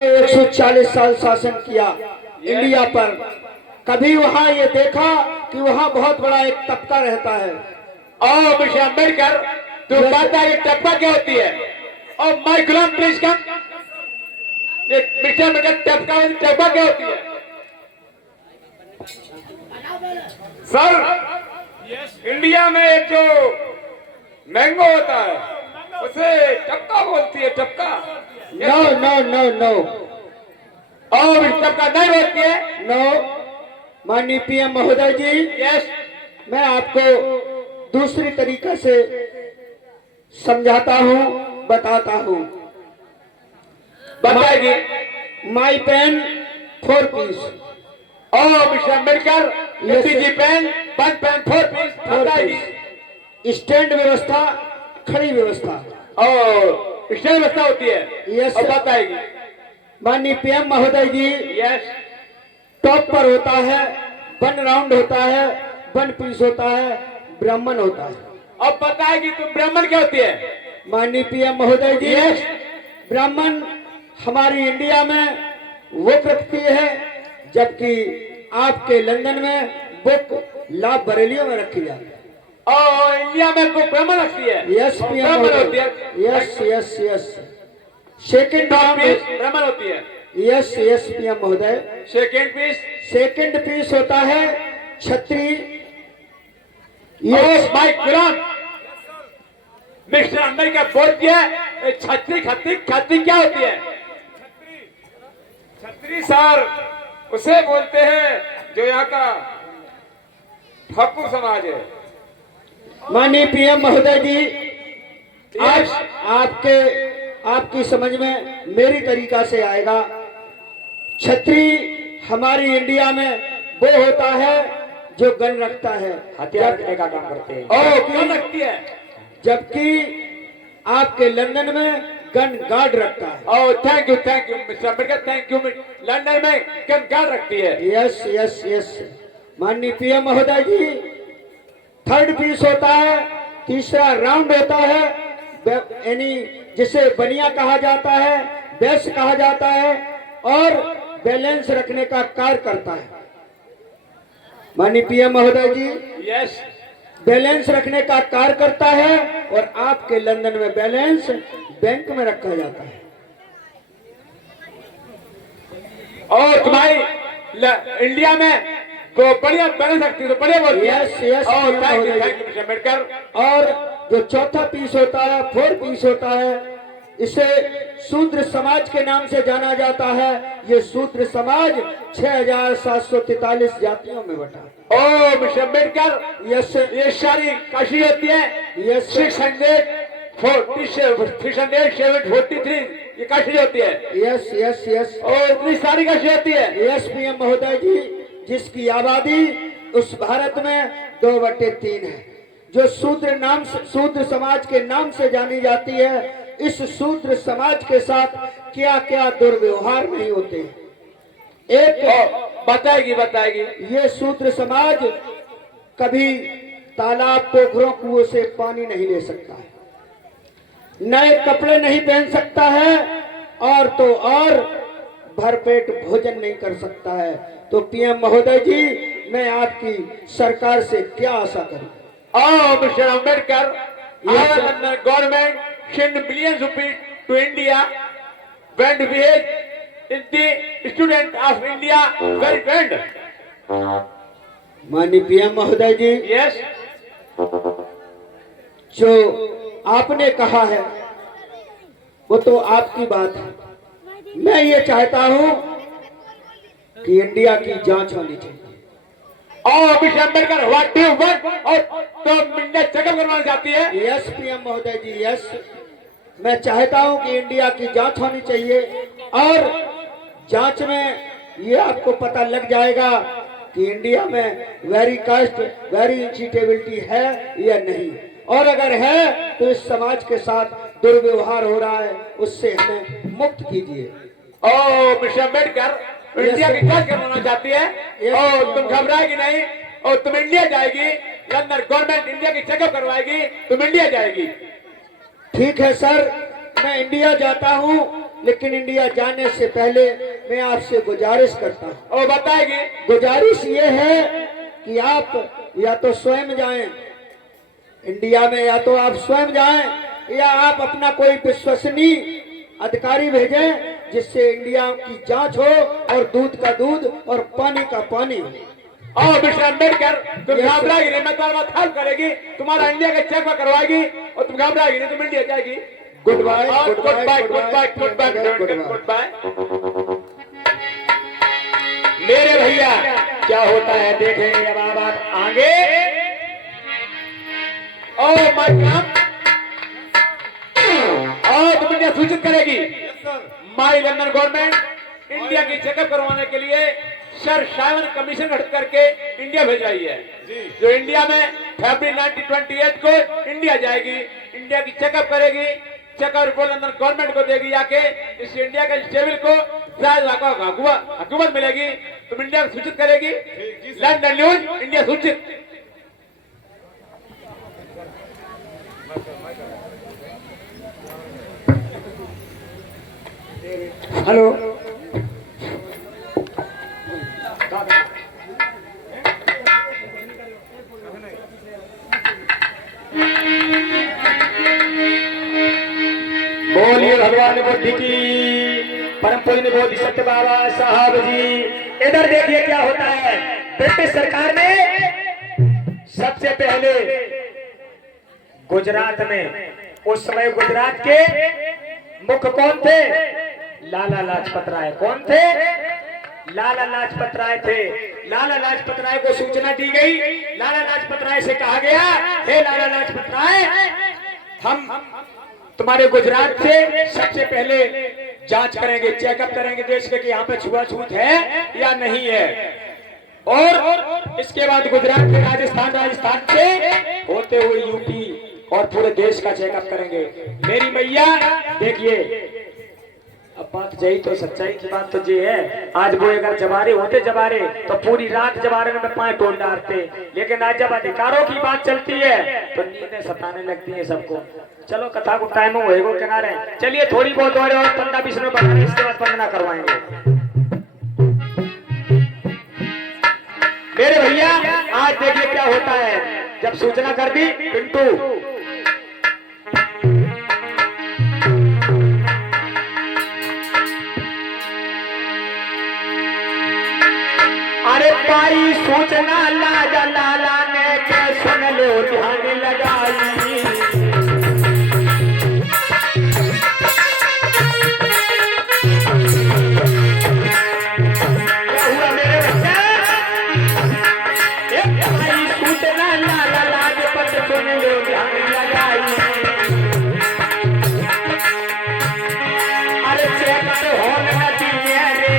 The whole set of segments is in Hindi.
140 साल शासन किया इंडिया पर। कभी वहाँ ये देखा कि वहाँ बहुत बड़ा एक तबका रहता है। और मिस्टर अम्बेडकर तो कहता है ये टप्पा क्या होती है। और माय गुलाम प्लीज कम। ये मिस्टर अम्बेडकर टप्पा क्या होती है सर। इंडिया में एक जो मैंगो होता है उसे टप्पा बोलती है। टप्पा नो नो नो नो और टप्पा नहीं बोलती है। नो माननीय पीएम महोदय जी, यस मैं आपको दूसरी तरीके से समझाता हूँ, बताता हूँ। बताएगी। My pen 4 piece. और mister Ambedkar ji pen 1 pen 4 piece बताएगी। स्टैंड व्यवस्था, खड़ी व्यवस्था और स्टैंड व्यवस्था होती है। यस और बताएगी। माननीय पीएम महोदय जी, यस टॉप पर होता है 1 राउंड होता है, 1 पीस होता है, ब्राह्मण होता है। अब बताएगी तुम ब्राह्मण क्या होती है। माननीय पीएम महोदय जी, यस ब्राह्मण हमारी इंडिया में वो रखती है, जबकि आपके लंदन में बुक ला बरेलियों में रखी जाती है। और इंडिया में बुक ब्राह्मण रखती है। यस पीएम ब्राह्मण होती महोदय, है। Yes yes yes. Second piece ब्राह्मण होती है। यस यस पीएम महोदय। सेकेंड पीस सेकंड पीस होता है छत्री। माय गुलाम मिस्टर अम्बेडकर बोलती है छत्री खत्री खत्री क्या होती है। छत्री सर उसे बोलते हैं जो यहाँ का ठाकुर समाज है। माननीय पीएम महोदय जी, आपकी समझ में मेरी तरीका से आएगा। छत्री हमारी इंडिया में वो होता है जो गन रखता है, हथियार रखने का काम करते हैं। गन रखती है। जबकि आपके लंदन में गन गार्ड रखता है। Oh thank you mister Ambedkar, thank you. London में गन गार्ड रखती है। Yes yes yes. माननीय पीएम महोदय जी, थर्ड पीस होता है, तीसरा राउंड होता है, यानी जिसे बनिया कहा जाता है, बेस कहा जाता है, और बैलेंस रखने का कार्य करता है। माननीय पीएम महोदय जी, यस बैलेंस रखने का कार्य करता है, और आपके लंदन में बैलेंस बैंक में रखा जाता है। और तुम्हारी इंडिया में तो बढ़िया बैलेंस रखती है, तो बढ़िया बोलती है। Yes yes thank you mister Ambedkar. और जो चौथा पीस होता है, 4 पीस होता है, इसे शूद्र समाज के नाम से जाना जाता है। ये शूद्र समाज 6743 जातियों में बटा। ओ मिस्टर अम्बेडकर, यस ये सारी काशी होती है। यस 643 ये काशी होती है। Yes yes yes. और इतनी सारी काशी होती है। यस पीएम महोदय जी, जिसकी आबादी उस भारत में 2/3 है, जो शूद्र समाज के नाम से जानी जाती है। इस शूद्र समाज के साथ क्या क्या दुर्व्यवहार नहीं होते। एक बताएगी। ये शूद्र समाज कभी तालाब, पोखरों, कुओं से पानी नहीं ले सकता है, नए कपड़े नहीं पहन सकता है, और तो और भरपेट भोजन नहीं कर सकता है। तो पीएम महोदय जी, मैं आपकी सरकार से क्या आशा करूं। Oh, Mr. Ambedkar, our government sent billions of rupees to India when we is the student of India very friend. माननीय पीएम महोदय जी, Yes. जो आपने कहा है वो तो आपकी बात है। मैं ये चाहता हूं कि इंडिया की जांच होनी चाहिए। Oh, Mr. Ambedkar, what do you want? और तो इंडिया चेकअप करवाना चाहती है। यस पीएम महोदय जी, यस। मैं चाहता हूं कि इंडिया की जांच होनी चाहिए, और जांच में ये आपको पता लग जाएगा कि इंडिया में वेरी कास्ट, वेरी इंचिटेबिलिटी है या नहीं, और अगर है तो इस समाज के साथ दुर्व्यवहार हो रहा है, उससे हमें मुक्त कीजिए। Oh, Mr. अम्बेडकर, इंडिया की जांच करवाना चाहती है। और तुम घबराएगी नहीं, और तुम इंडिया जाएगी। लंदन गवर्नमेंट इंडिया की चेकअप करवाएगी, तुम इंडिया जाएगी। ठीक है सर, मैं इंडिया जाता हूं, लेकिन इंडिया जाने से पहले मैं आपसे गुजारिश करता हूँ। और बताएगी गुजारिश ये है कि आप या तो स्वयं जाएं इंडिया में, या तो आप स्वयं जाएं, या आप अपना कोई विश्वसनीय अधिकारी भेजें जिससे इंडिया की जांच हो और दूध का दूध और पानी का पानी हो। और मिस्टर अम्बेडकर, तुम घबराएगी नहीं, मैं तुम्हारा बात हल करेगी, तुम्हारा इंडिया का चेक करवाएगी और तुम घबराएगी नहीं, तुम इंडिया जाएगी। Good bye, good bye, good bye, good bye, good bye. मेरे भैया क्या होता है देखेंगे अब आप आगे। और तुम इंडिया सूचित करेगी। माई लंदन गवर्नमेंट इंडिया की चेकअप करवाने के लिए सर साइमन कमीशन गठित करके इंडिया भेज रही है, जो इंडिया में फरवरी 1928 को इंडिया जाएगी, इंडिया की चेकअप करेगी, चेकअप रिपोर्ट लंदन गवर्नमेंट को देगी आके, इस इंडिया के स्टेबल को हुकूमत मिलेगी, तुम इंडिया को सूचित करेगी। लंदन न्यूज इंडिया सूचित। हेलो, बोलिए भगवान बुद्ध की, परम पूज्य बोधि सत्य बाबा साहब जी। इधर देखिए क्या होता है। ब्रिटिश सरकार ने सबसे पहले गुजरात में, उस समय गुजरात के मुख्य कौन थे? लाला लाजपत राय। कौन थे? लाला लाजपत राय थे। लाला लाजपत राय को सूचना दी गई। लाला लाजपत राय से कहा गया, हे लाला लाजपत राय, हम तुम्हारे गुजरात से सबसे पहले जांच करेंगे, चेकअप करेंगे देश के कि यहाँ पे छुआछूत है या नहीं है, और इसके बाद गुजरात के राजस्थान से होते हुए यूपी और पूरे देश का चेकअप करेंगे। मेरी मैया देखिए, अब बात यही तो सच्चाई की बात तो ये है। आज वो अगर जवारे होते जवारे तो पूरी रात जवारे में पाए टोल डालते, लेकिन आज जब अधिकारों की बात चलती है तो नींदें सताने लगती है सबको। चलो कथा को टाइम होएगो किनारे, चलिए थोड़ी बहुत और 15-20 मिनट बना, इसके बाद वंदना करवाएंगे। मेरे भैया आज देखिए क्या होता है। जब सूचना कर दी पिंटू, अरे पाई सूचना लाजा लाला ने के सुन लो ध्यान लगाई। क्या हुआ मेरे बच्चे? पाई सूचना लाला लाजपत सुन लो ध्यान लगाई। अरे चेक हो नदी रे,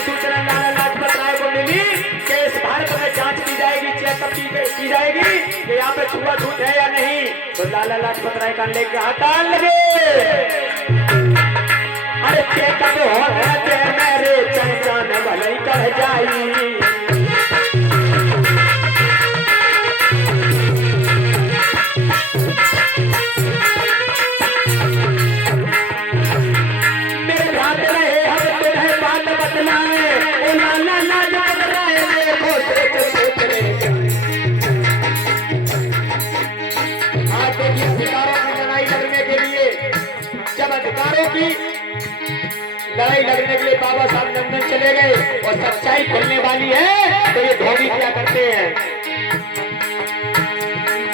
सूचना लाला लाजपत राय को मिली कि इस भारत में जांच की जाएगी, चेकअप की जाएगी कि यहाँ पे छुआछूत है या नहीं। तो लाला लाजपत राय का लेके हटान लगे। अरे चेकअप हो रहे मेरे चंदन भले कर जाई। मेरे हाथ रहे हम तुम्हें बात बतलाए, लाला लाजपत राय ने घोषणे लड़ाई लड़ने के लिए बाबा साहब लंदन चले गए और सच्चाई खुलने वाली है तो ये धोबी क्या करते हैं।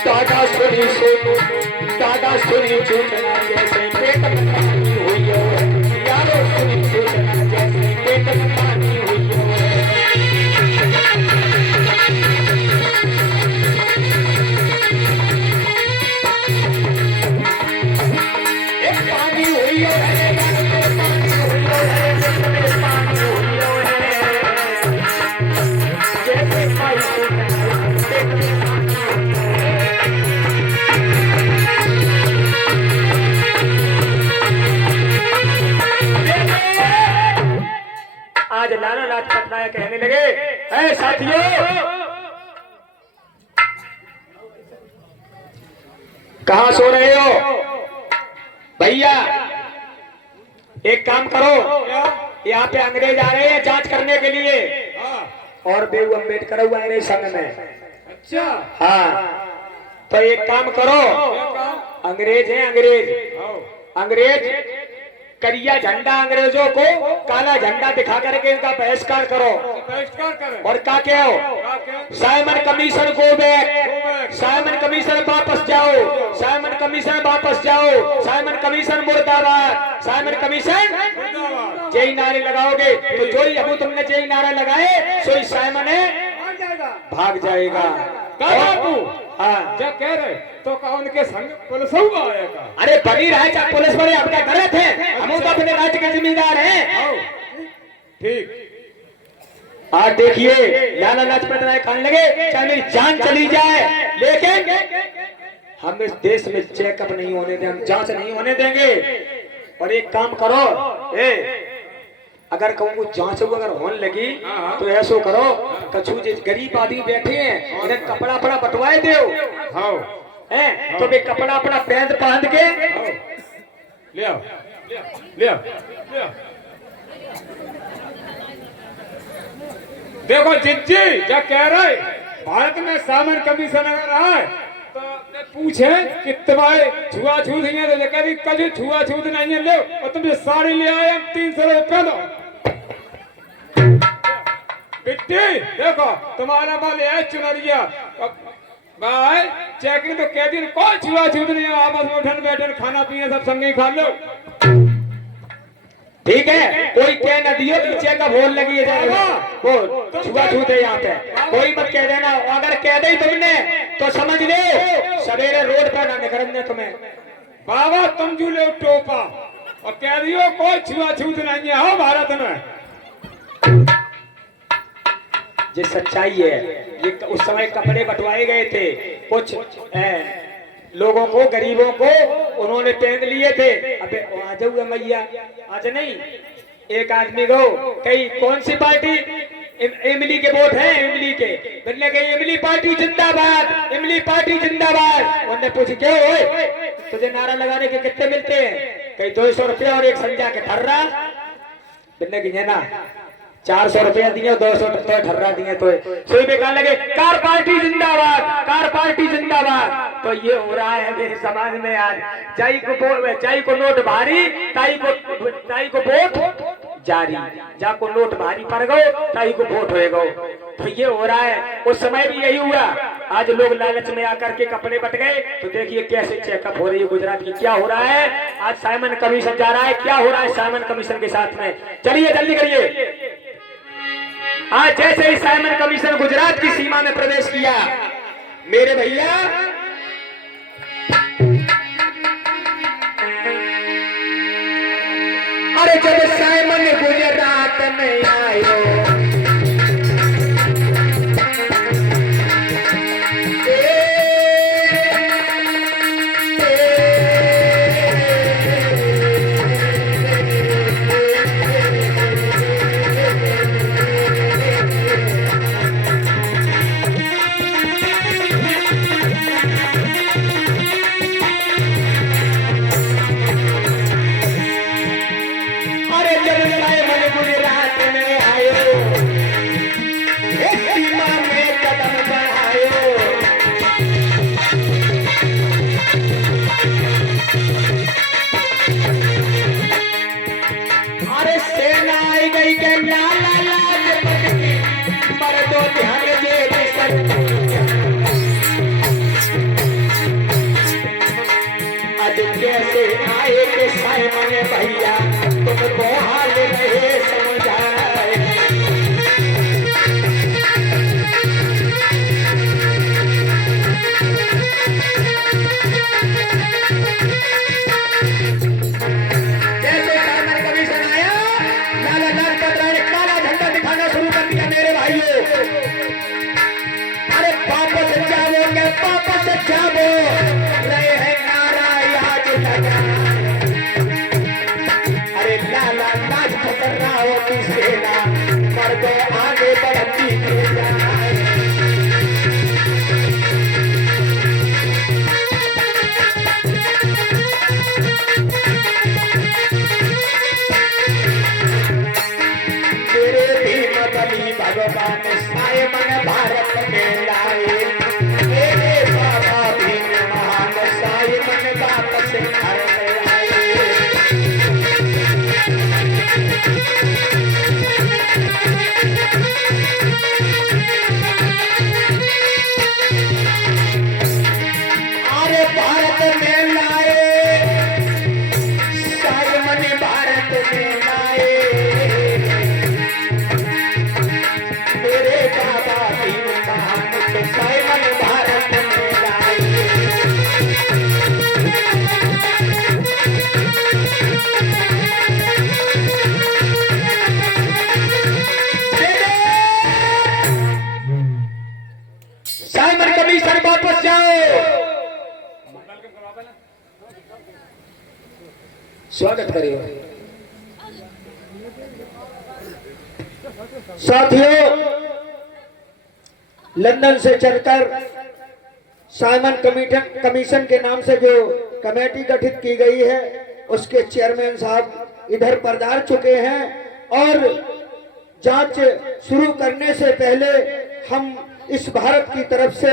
दादा सुनी सोनू, दादा सुनी सूचना जैसे पेट में पानी हुई हो, यारो सुनी सूचना जैसे पेट में पानी हुई हो। एक पानी हुई हो, आज लाला लाजपत राय कहने लगे, ऐ साथियों, कहां सो रहे हो? भैया एक काम करो, यहाँ पे अंग्रेज आ रहे हैं जांच करने के लिए और बेऊ अम्बेडकर हुआ है संघ में। अच्छा हाँ तो एक काम करो, अंग्रेज हैं अंग्रेज, अंग्रेज करिया झंडा अंग्रेजों को काला झंडा दिखा करके इनका बहिष्कार करो बहिष्कार करें और क्या कहो, Simon commission go back, Simon commission वापस जाओ, साइमन कमीशन वापस जाओ, साइमन कमीशन मुर्दाबाद, साइमन कमीशन जय नारे लगाओगे तो जो ही अबू तुमने जय नारा लगाए सो साइमन है भाग जाएगा। बाबू हाँ क्या कह रहे तो का उनके संग पुलिस हुआ आएगा। अरे बनी रहे चाहे पुलिस बड़े, हम क्या गलत है, हम तो अपने राज्य के जिम्मेदार हैं। ठीक आज देखिए लाला लाजपत राय कहने लगे चाहे मेरी जान चली जाए लेकिन हम इस देश में चेकअप नहीं होने देंगे, हम जांच नहीं होने देंगे। और एक काम करो, अगर कहूँ जांच अगर होने लगी तो ऐसो करो, कछु जो गरीब आदमी बैठे हैं उन्हें कपड़ा अपना बटवाए दो, हैं तो वे कपड़ा अपना पैंट पहन के ले आओ ले आओ ले आओ। देखो जिज्जी क्या कह रहे, भारत में साइमन कमीशन अगर आए तो पूछे कि तुम्हारे छुआछूत है तो कभी कभी छुआछूत नहीं है, ले और तुम साड़ी ले आए, हम 300 रुपये दो। बिट्टी देखो तुम्हारा माल है चुनरिया भाई, चेकिंग तो कह दिन कोई छुआछूत नहीं है, आपस में उठन बैठन खाना पीना सब संगे खा लो। ठीक है, कोई कह न दियो कि चेकअप होने लगी है, वो छुआछूत है यहाँ पे, कोई मत कह देना, अगर कह दे तुमने तो समझ लो सवेरे रोड पर ना निकलने तुम्हें। बाबा तुम जू ले टोपा और कह दियो कोई छुआछूत नहीं है हो भारत में। ये सच्चाई है, ये उस समय कपड़े बंटवाए गए थे, कुछ लोगों को गरीबों को उन्होंने पहन लिए थे। अबे आ जाओ मैया, आज नहीं एक आदमी को कई कौन सी पार्टी, इमली के वोट हैं, इमली के बोलने गई इमली पार्टी जिंदाबाद, इमली पार्टी जिंदाबाद। उन्होंने पूछी क्यों ओए तुझे नारा लगाने के कितने मिलते हैं, कई 200 रुपया और एक संजा के ठर्रा, बोलने की ना 400 रुपया दिए 200 तो ठर्रा दिए तो सोई बेकार लगे कार पार्टी जिंदाबाद, कार पार्टी जिंदाबाद। तो ये हो रहा है मेरे समाज में आज, चाई को नोट भारी ताई को वोट जारी, जाको नोट भारी पड़ गए ताई को वोट होए गो। तो ये हो रहा है, उस समय भी यही हुआ। आज लोग लालच में आकर के कपड़े बट गए, तो देखिए कैसे चेकअप हो रही है गुजरात की, क्या हो रहा है। आज साइमन कमीशन जा रहा है, क्या हो रहा है साइमन कमीशन के साथ में, चलिए जल्दी करिए। आज जैसे ही साइमन कमीशन गुजरात की सीमा में प्रवेश किया मेरे भैया, अरे जब साइमन गुजरात में आयो कैसे आए के साइमन भैया तुमको हाल रहे समझाए। महान साइमन भारत में लाए, मेरे बाबा भीम महान साइमन वापस घर में आए। अरे भारत में लाए, साइमन भारत में लाए, मेरे बाबा भीम महान साइमन भारत में लाए। साइमन कमीशन वापस जाओ। स्वागत करिए। साथियों, लंदन से चलकर साइमन कमीशन के नाम से जो कमेटी गठित की गई है, उसके चेयरमैन साहब इधर पधार चुके हैं और जांच शुरू करने से पहले हम इस भारत की तरफ से,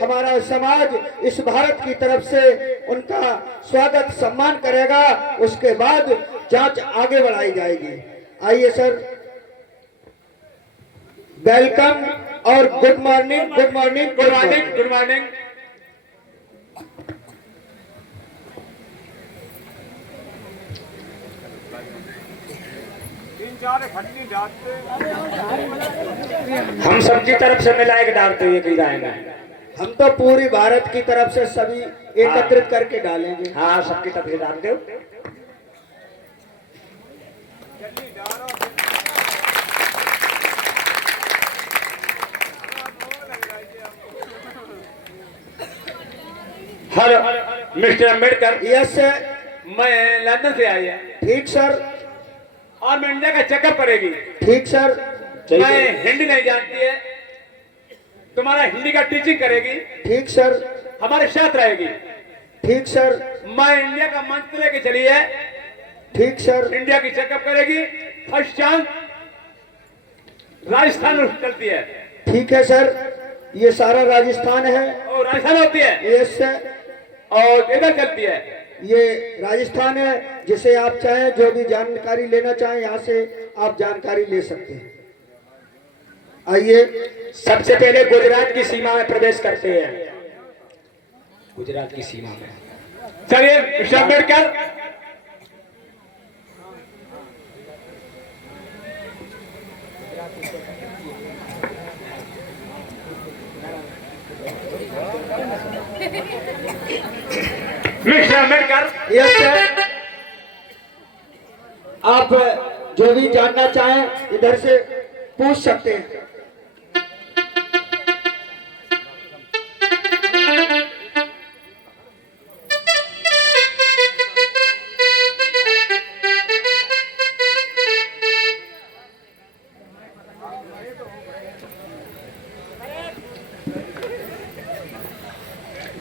हमारा समाज इस भारत की तरफ से उनका स्वागत सम्मान करेगा। उसके बाद जांच आगे बढ़ाई जाएगी। आइए सर, वेलकम और good morning. Good morning. Good morning. Good morning. हम सबकी तरफ से मिला के डालते हुए कही जाएंगे। हम तो पूरी भारत की तरफ से सभी एकत्रित करके डालेंगे। हाँ, सबकी तरफ से डाल दो। Hello mister Ambedkar, yes sir. मैं लंदन से आई है ठीक सर। और मैं इंडिया का चेकअप करेगी। ठीक सर। मैं हिंदी नहीं जानती है, तुम्हारा हिंदी का टीचिंग करेगी। ठीक सर। हमारे साथ रहेगी। ठीक सर। मैं इंडिया का मंच लेके चली है। ठीक सर। इंडिया की चेकअप करेगी। फर्स्ट चांस राजस्थान में चलती है। ठीक है सर। ये सारा राजस्थान है। और राजस्थान होती है। Yes sir. और इधर चलती है। ये राजस्थान है। जिसे आप चाहें, जो भी जानकारी लेना चाहें, यहाँ से आप जानकारी ले सकते हैं। आइए, सबसे पहले गुजरात की सीमा में प्रवेश करते हैं। गुजरात की सीमा में चलिए mister Ambedkar, mister Ambedkar. Yes sir. आप जो भी जानना चाहें इधर से पूछ सकते हैं।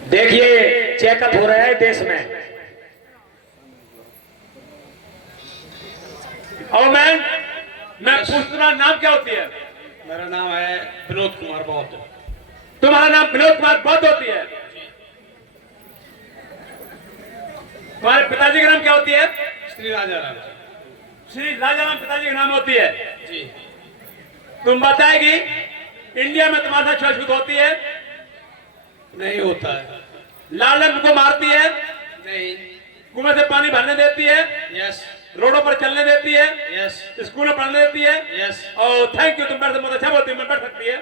देखिए, चेकअप हो रहा है देश में। और मैं पूछना, नाम क्या होती है? मेरा नाम है विनोद कुमार बौद्ध। तुम्हारा नाम विनोद कुमार बौद्ध होती है। तुम्हारे पिताजी का नाम क्या होती है? श्री राजा राम। श्री राजा राम पिताजी का नाम होती है। जी। तुम बताएगी इंडिया में तुम्हारे साथ छुआछूत होती है? नहीं होता है। लालन को मारती है? नहीं। कुएं से पानी भरने देती है? यस। रोडों पर चलने देती है? यस। स्कूल में पढ़ने देती है? यस। और थैंक यू, तुम मेरे से बहुत अच्छा बोलती है, मैं पढ़ सकती है।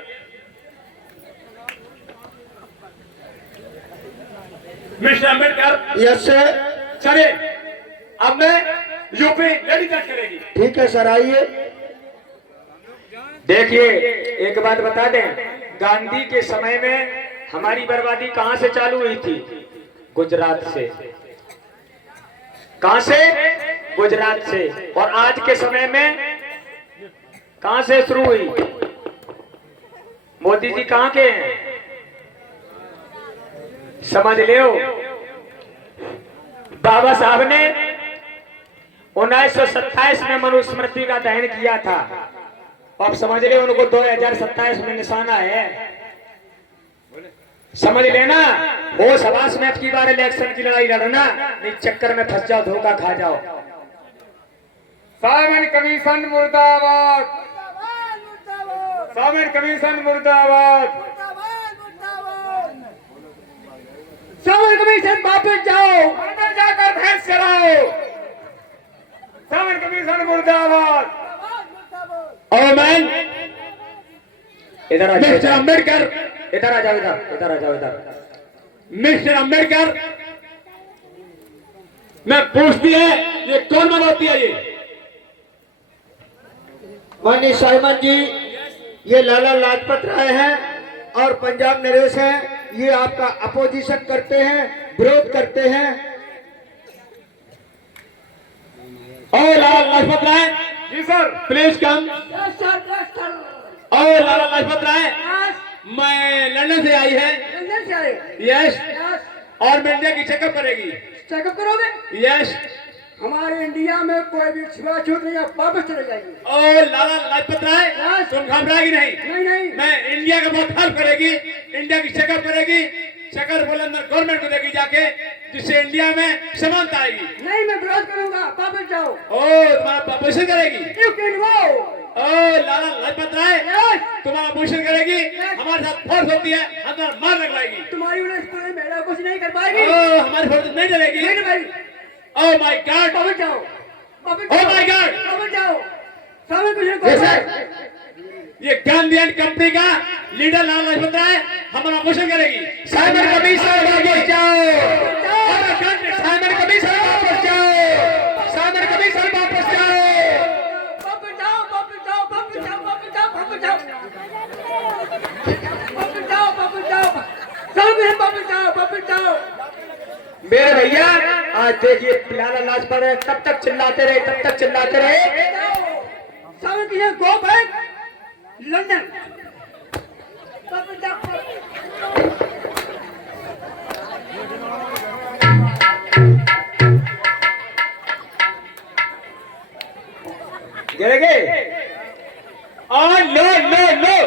मिस्टर अम्बेडकर। Yes sir. चलिए, अब मैं यूपी लेडी जज करेगी। ठीक है सर, आइए। देखिए, एक बात बता दें, गांधी के समय में हमारी बर्बादी कहां से चालू हुई थी? गुजरात से। कहां से? गुजरात से। और आज के समय में कहां से शुरू हुई? मोदी जी कहां के हैं? समझ लियो, बाबा साहब ने 1927 में मनुस्मृति का दहन किया था। आप समझ रहे हो, उनको 2027 में निशाना है, समझ लेना। वो सवास में की बार इलेक्शन की लड़ाई लड़ना, नहीं चक्कर में फंस जाओ, धोखा खा जाओ। साइमन कमीशन मुर्दाबाद, साइमन कमीशन मुर्दाबाद, सावन कमीशन वापस जाओ, अंदर जाकर भैंस चराओ। साइमन कमीशन मुर्दाबाद। और मैन इधर आ मिस्टर जाओ, अम्बेडकर, इधर आ जाओ, इधर आ जाओ, इधर। मिस्टर अम्बेडकर, मैं पूछती है ये कौन बनवाती है? ये माननीय साइमन जी, ये लाला लाजपत राय हैं और पंजाब नरेश हैं। ये आपका अपोजिशन करते हैं, विरोध करते हैं। और लाला Lajpat Rai ji sir, please come. और लाला लाजपत राय, मैं लंदन से आई है। यस, और मैं इंडिया की चेकअप करेगी। चेकअप करोगे? यस। हमारे इंडिया में कोई भी छुआछूत नहीं है, वापस चले जाएंगे। और लाला लाजपत राय, तुम घबराएगी नहीं। नहीं नहीं मैं इंडिया का बहुत हेल्प करेगी, इंडिया की चेकअप करेगी, चक्कर बुलंदर गवर्नमेंट को देगी जाके, जिससे इंडिया में समानता आएगी। नहीं, मैं विरोध करूंगा, वापस जाओ। ओ, तुम्हारा ऑपरेशन करेगी। You can go. ओ लाला लाजपत राय, तुम्हारा ऑपरेशन करेगी, हमारे साथ फोर्स होती है, हमारा मार लगवाएगी। तुम्हारी वजह मेरा कुछ नहीं कर पाएगी। ओ, हमारी फोर्स नहीं चलेगी। नहीं भाई, ओ माय गॉड, वापस जाओ, वापस Oh my God! वापस जाओ। सामने कुछ Yes, sir. ये गांधीयन कंपनी का लीडर लाला लाजपत राय हमारा ऑपरेशन करेगी। साइमन कमीशन वापस जाओ, साइमन कमीशन वापस जाओ, साइमन कमीशन वापस जाओ। वापस जाओ, वापस जाओ, वापस जाओ, वापस जाओ, वापस जाओ, वापस जाओ, वापस जाओ, सामने वापस जाओ, वापस जाओ। मेरे भैया आज देखिए लाला लाजपत राय तब तक चिल्लाते रहे, तब तक चिल्लाते रहे। सामने किसी गो बैक लंदन, वापस जाओ। गिरेगे लो लो लो,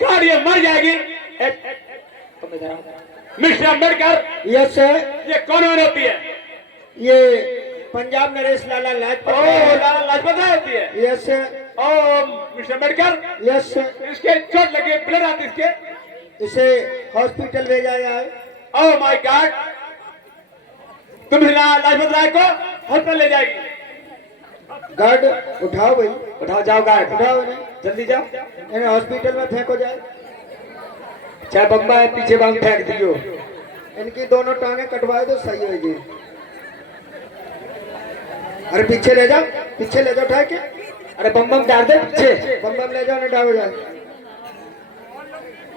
गाड़ी मर जाएगी। मिस्टर अम्बेडकर, यस सर, ये कौन होती है? ये पंजाब नरेश लाला लाजपत ओ, राय हैं। लाला लाजपत राय होती है। यस सर, ओ मिस्टर अम्बेडकर, यस सर, इसके चोट लगी, ब्लड आती इसके। इसे हॉस्पिटल भेजा गया है। ओह माय गॉड, तुम लाला लाजपत राय को हॉस्पिटल ले जाएगी। गार्ड उठाओ भाई, उठाओ, जाओ गार्ड, उठाओ इन्हें, जल्दी जाओ। इन्हें हॉस्पिटल में फेंको जाए। चाहे बम्बा है पीछे बांग फेंक दियो। इनकी दोनों टांगे कटवाए तो सही होगी। अरे पीछे ले जाओ, पीछे ले जाओ, उठा के अरे बम बम डाल दे पीछे, बम बम ले जाओ, ना डाल जाए।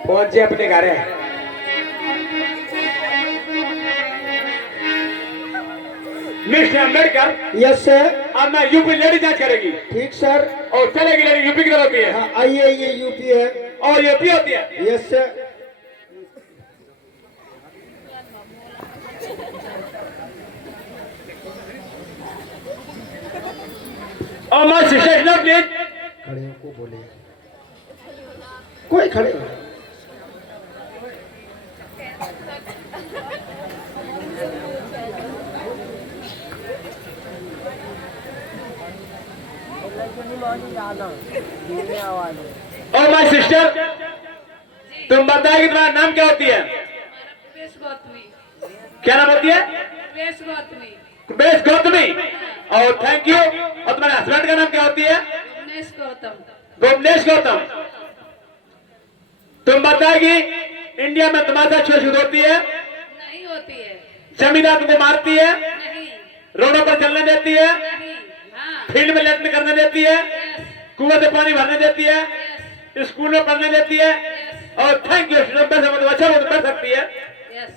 पहुंच जाए अपने घर है। मिस्टर अम्बेडकर, यस सर, अब मैं यूपी लेडी जांच करेगी ठीक सर। और चलेगी लेडी यूपी की तरफ होती है। हाँ आइए, ये यूपी है। और यूपी होती है। यस सर, और माय सिस्टर ना प्लीज। खड़े को बोले, कोई खड़े हो। और माय सिस्टर, तुम बताएगी तुम्हारा नाम क्या होती है? बेस गौतमी, क्या नाम होती है? Base Gautami, base Gautami. और थैंक यू। और तुम्हारे हस्बैंड का नाम क्या होती है? उमेश गौतम, भुवनेश गौतम। तुम बताएगी इंडिया में तुम्हारे साथ छूछूत होती है? नहीं होती है, जमींदार तुमको मारती है, नहीं रोडों पर चलने देती है, नहीं, हाँ, फील्ड में लेटने करने देती है, यस कुएं से पानी भरने देती है, यस स्कूल में पढ़ने देती है। यस और थैंक यू, नब्बे से मतलब अच्छा वो तो कर सकती है। Yes.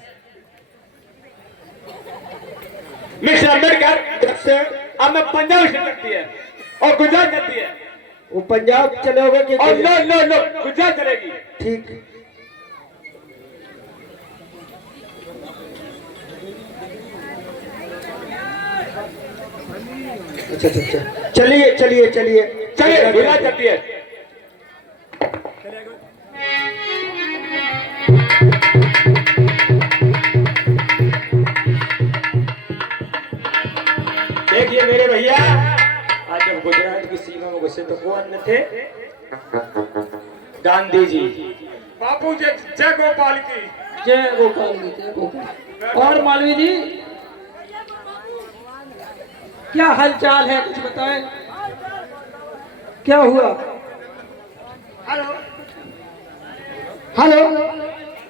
Mister Ambedkar, yes sir, अब मैं पंजाब से करती है और गुजरात करती है। वो पंजाब चलोगे कि और नो नो नो, गुजरात चलेगी। ठीक। अच्छा अच्छा अच्छा, चलिए चलिए चलिए चलिए गुजरात चलती है। देखिए मेरे भैया, आज जब गुजरात की सीमा में घुसे तो कौन थे? गांधी जी। बापू जय जय गोपाल की। जय गोपाल जी, जय गोपाल। और मालवी जी, क्या हालचाल है, कुछ बताएं, क्या हुआ? हेलो हेलो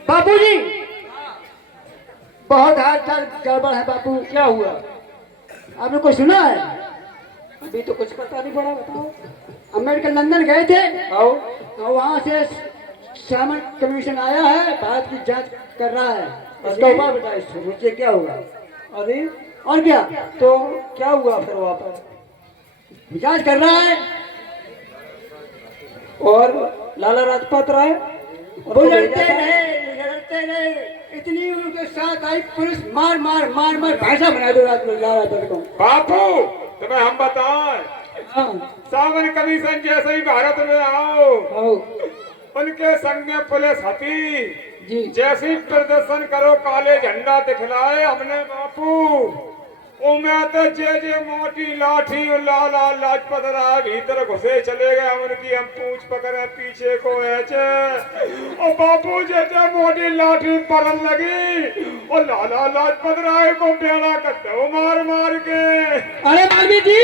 बापूजी, बहुत हालचाल गड़बड़ है बापू। क्या हुआ? आपने कुछ सुना है? अभी तो कुछ पता नहीं पड़ा, बताओ। अमेरिका लंदन गए थे आओ। और वहाँ से सामन कमीशन आया है, भारत की जांच कर रहा है। इसका उपाय बताइए, सोचिए क्या होगा। अरे और क्या, तो क्या हुआ फिर वहाँ पर? जांच कर रहा है। और लाला लाजपत राय वो लड़ते रहे, इतनी उनके साथ आई पुलिस, मार मार मार मार भाषा बना दो रात में लाला को। बापू तुम्हें हम बताएं, हाँ, सावन कमीशन जैसे ही भारत में आओ, आओ उनके संग में पुलिस हती, जी। जैसे ही प्रदर्शन करो काले झंडा दिखलाए हमने बापू, उमें तो जे मोटी लाठी और लाला लाजपत राय भीतर घुसे चले गए। उनकी हम पूछ पकड़े पीछे को ऐसे, और बापू जे मोटी लाठी परन लगी और लाला लाजपत राय को बेड़ा करते हो मार मार के। अरे मालवी जी,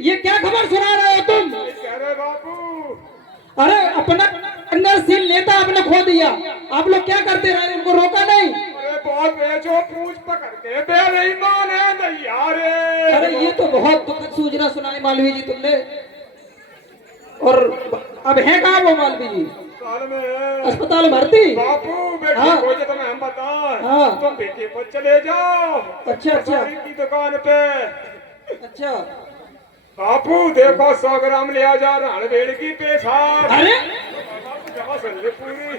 ये क्या खबर सुना रहे हो तुम? कह रहे बापू, अरे अपना अंगरक्षण नेता आपने खो दिया, आप लोग क्या करते रहे, उनको रोका नहीं? अरे बहुत बेचो पूछ पकड़ के बेईमान है दैया रे। अरे ये तो बहुत दुखद सूचना सुनाई मालवी जी तुमने। और अब है कहाँ वो मालवी जी? अस्पताल में है। अस्पताल में भर्ती? बापू बेटी हाँ। को जो तुम्हें हम बताएं, हाँ। तुम बेटी पर चले जाओ अच्छा अच्छा पसारी की दुकान पे। अच्छा। बापू देखो 100 ग्राम लिया जा रणबेड़ की पेशाब, अरे जमा संजय पूरी,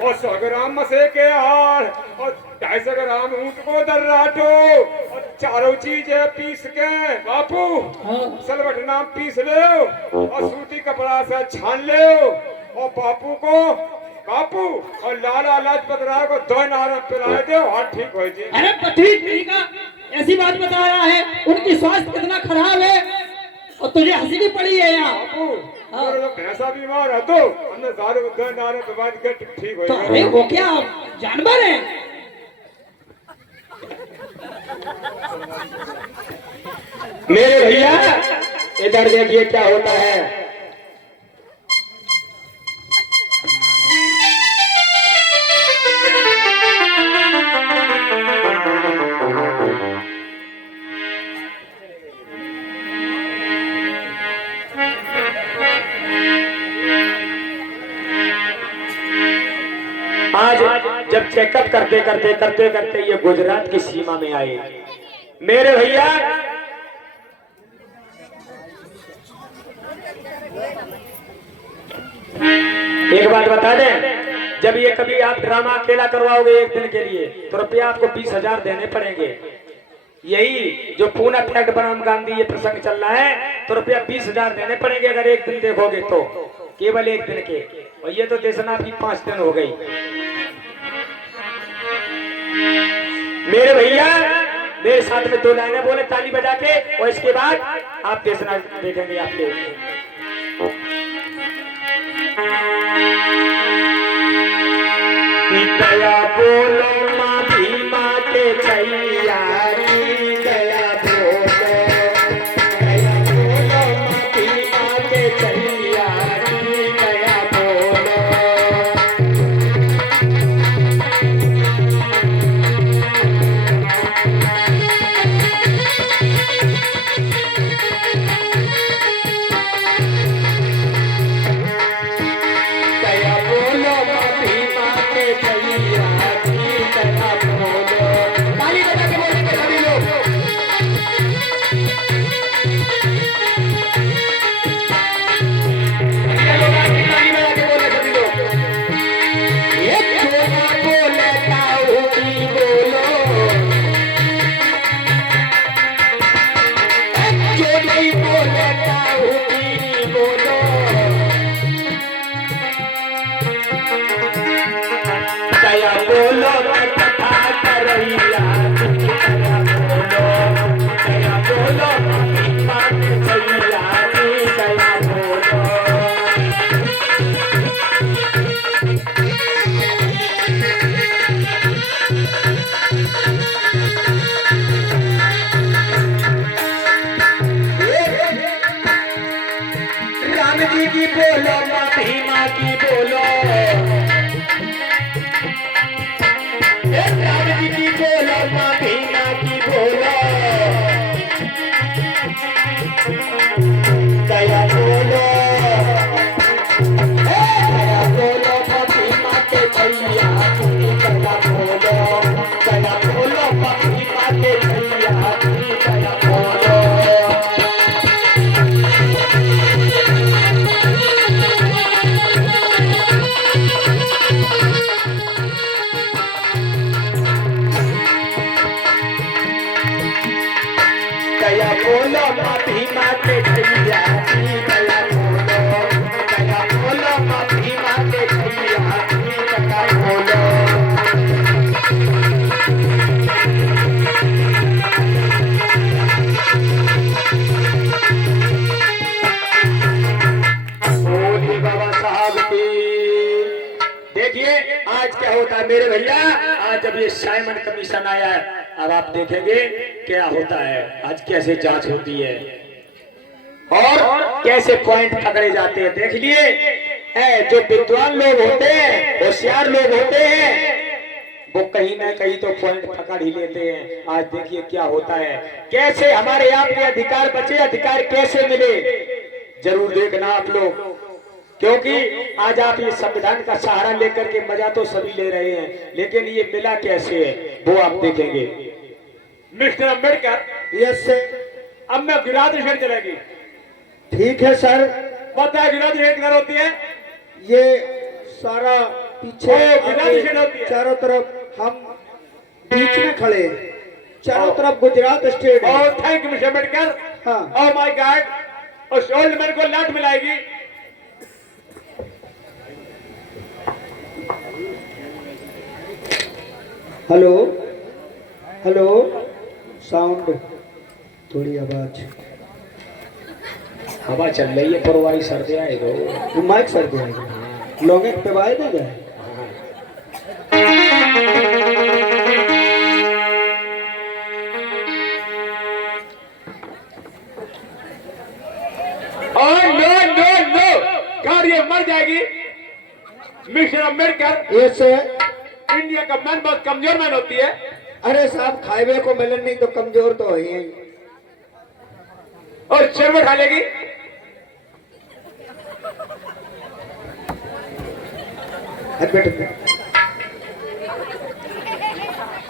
और 100 ग्राम मसे के हार, और 250 ग्राम ऊँट को दर्राटो, और चारों चीजें पीस के बापू हाँ। सलवट नाम पीस लो और सूती कपड़ा से छान लो, और बापू और लाला लाजपत राय को 2 नारा पिलाए दो और ठीक हो जी। अरे ठीक ठीक है, ऐसी बात बता रहा है, उनकी स्वास्थ्य कितना खराब है और तुझे हंसी भी पड़ी है यहाँ। बापू हाँ। मेरा जो भैंसा बीमार है तो हमने सारे 2 नारे दबा के ठीक हो तो अरे वो क्या जानवर है? मेरे भैया इधर देखिए क्या होता है। आज जब चेकअप करते करते ये गुजरात की सीमा में आए, मेरे भैया एक बात बता दें, जब ये कभी आप ड्रामा अकेला करवाओगे 1 दिन के लिए तो रुपया आपको 20,000 देने पड़ेंगे। यही जो पूना फैक्ट बनाम गांधी ये प्रसंग चल रहा है तो रुपया 20,000 देने पड़ेंगे अगर 1 दिन देखोगे तो, केवल 1 दिन के। और ये तो देशना भी 5 दिन हो गई। मेरे भैया मेरे साथ में 2 लाइनें बोले ताली बजा के, और इसके बाद आप देशना देखेंगे आपके। दया बोलो माँ भीमा के छैया की, दया बोलो माँ भीमा के छैया की, दया बोलो। दया बोलो माँ भीमा के छैया की, दया बोलो माँ भीमा की बोलो, राम जी की बोलो माँ भीमा की बोलो, दया बोलो, दया बोलो माँ भीमा के भैया की दया बोलो, दया बोलो माँ भीमा के भैया की दया बोलो। दया बोलो माँ भीमा के भैया की दया बोलो, दया बोलो माँ भीमा के भैया की दया बोलो। बोले बाबा साहब की। देखिए आज क्या होता है मेरे भैया, आज जब ये साइमन कमीशन आया है, अब आप देखेंगे क्या होता है, आज कैसे जांच होती है और कैसे पॉइंट पकड़े जाते हैं। देख लिए जो विद्वान लोग होते हैं, होशियार लोग होते हैं, वो कहीं ना कहीं तो पॉइंट पकड़ ही लेते हैं। आज देखिए क्या होता है, कैसे हमारे यहाँ पे अधिकार बचे, अधिकार कैसे मिले, जरूर देखना आप लोग, क्योंकि आज आप ये संविधान का सहारा लेकर के मजा तो सभी ले रहे हैं, लेकिन ये मिला कैसे है वो आप देखेंगे। Mister Ambedkar, yes sir. अब मैं गुजरात रिसेंट चलेगी। ठीक है सर। पता है गुजरात रिसेंट कर होती है? ये सारा पीछे गुजरात आगे, रिसेंट होती है। चारों तरफ हम बीच में खड़े हैं। चारों तरफ गुजरात स्टेट है। और थैंक यू मिस्टर अम्बेडकर। हाँ। ओह माय गॉड, उस ओल्ड मैन को लात मिलाएगी। हेलो हेलो, साउंड थोड़ी आवाज, हवा चल रही है परवाई सर्दे आए दो। वो माइक सर दे लोगे पे वाए दे गए। नो नो नो, कार ये मर जाएगी। मिस्टर अम्बेडकर, ये से इंडिया का मैन बहुत कमजोर मैन होती है। अरे साहब, खाइबे को मिलन नहीं तो कमजोर तो है ही। और शर्म उठा लेगी।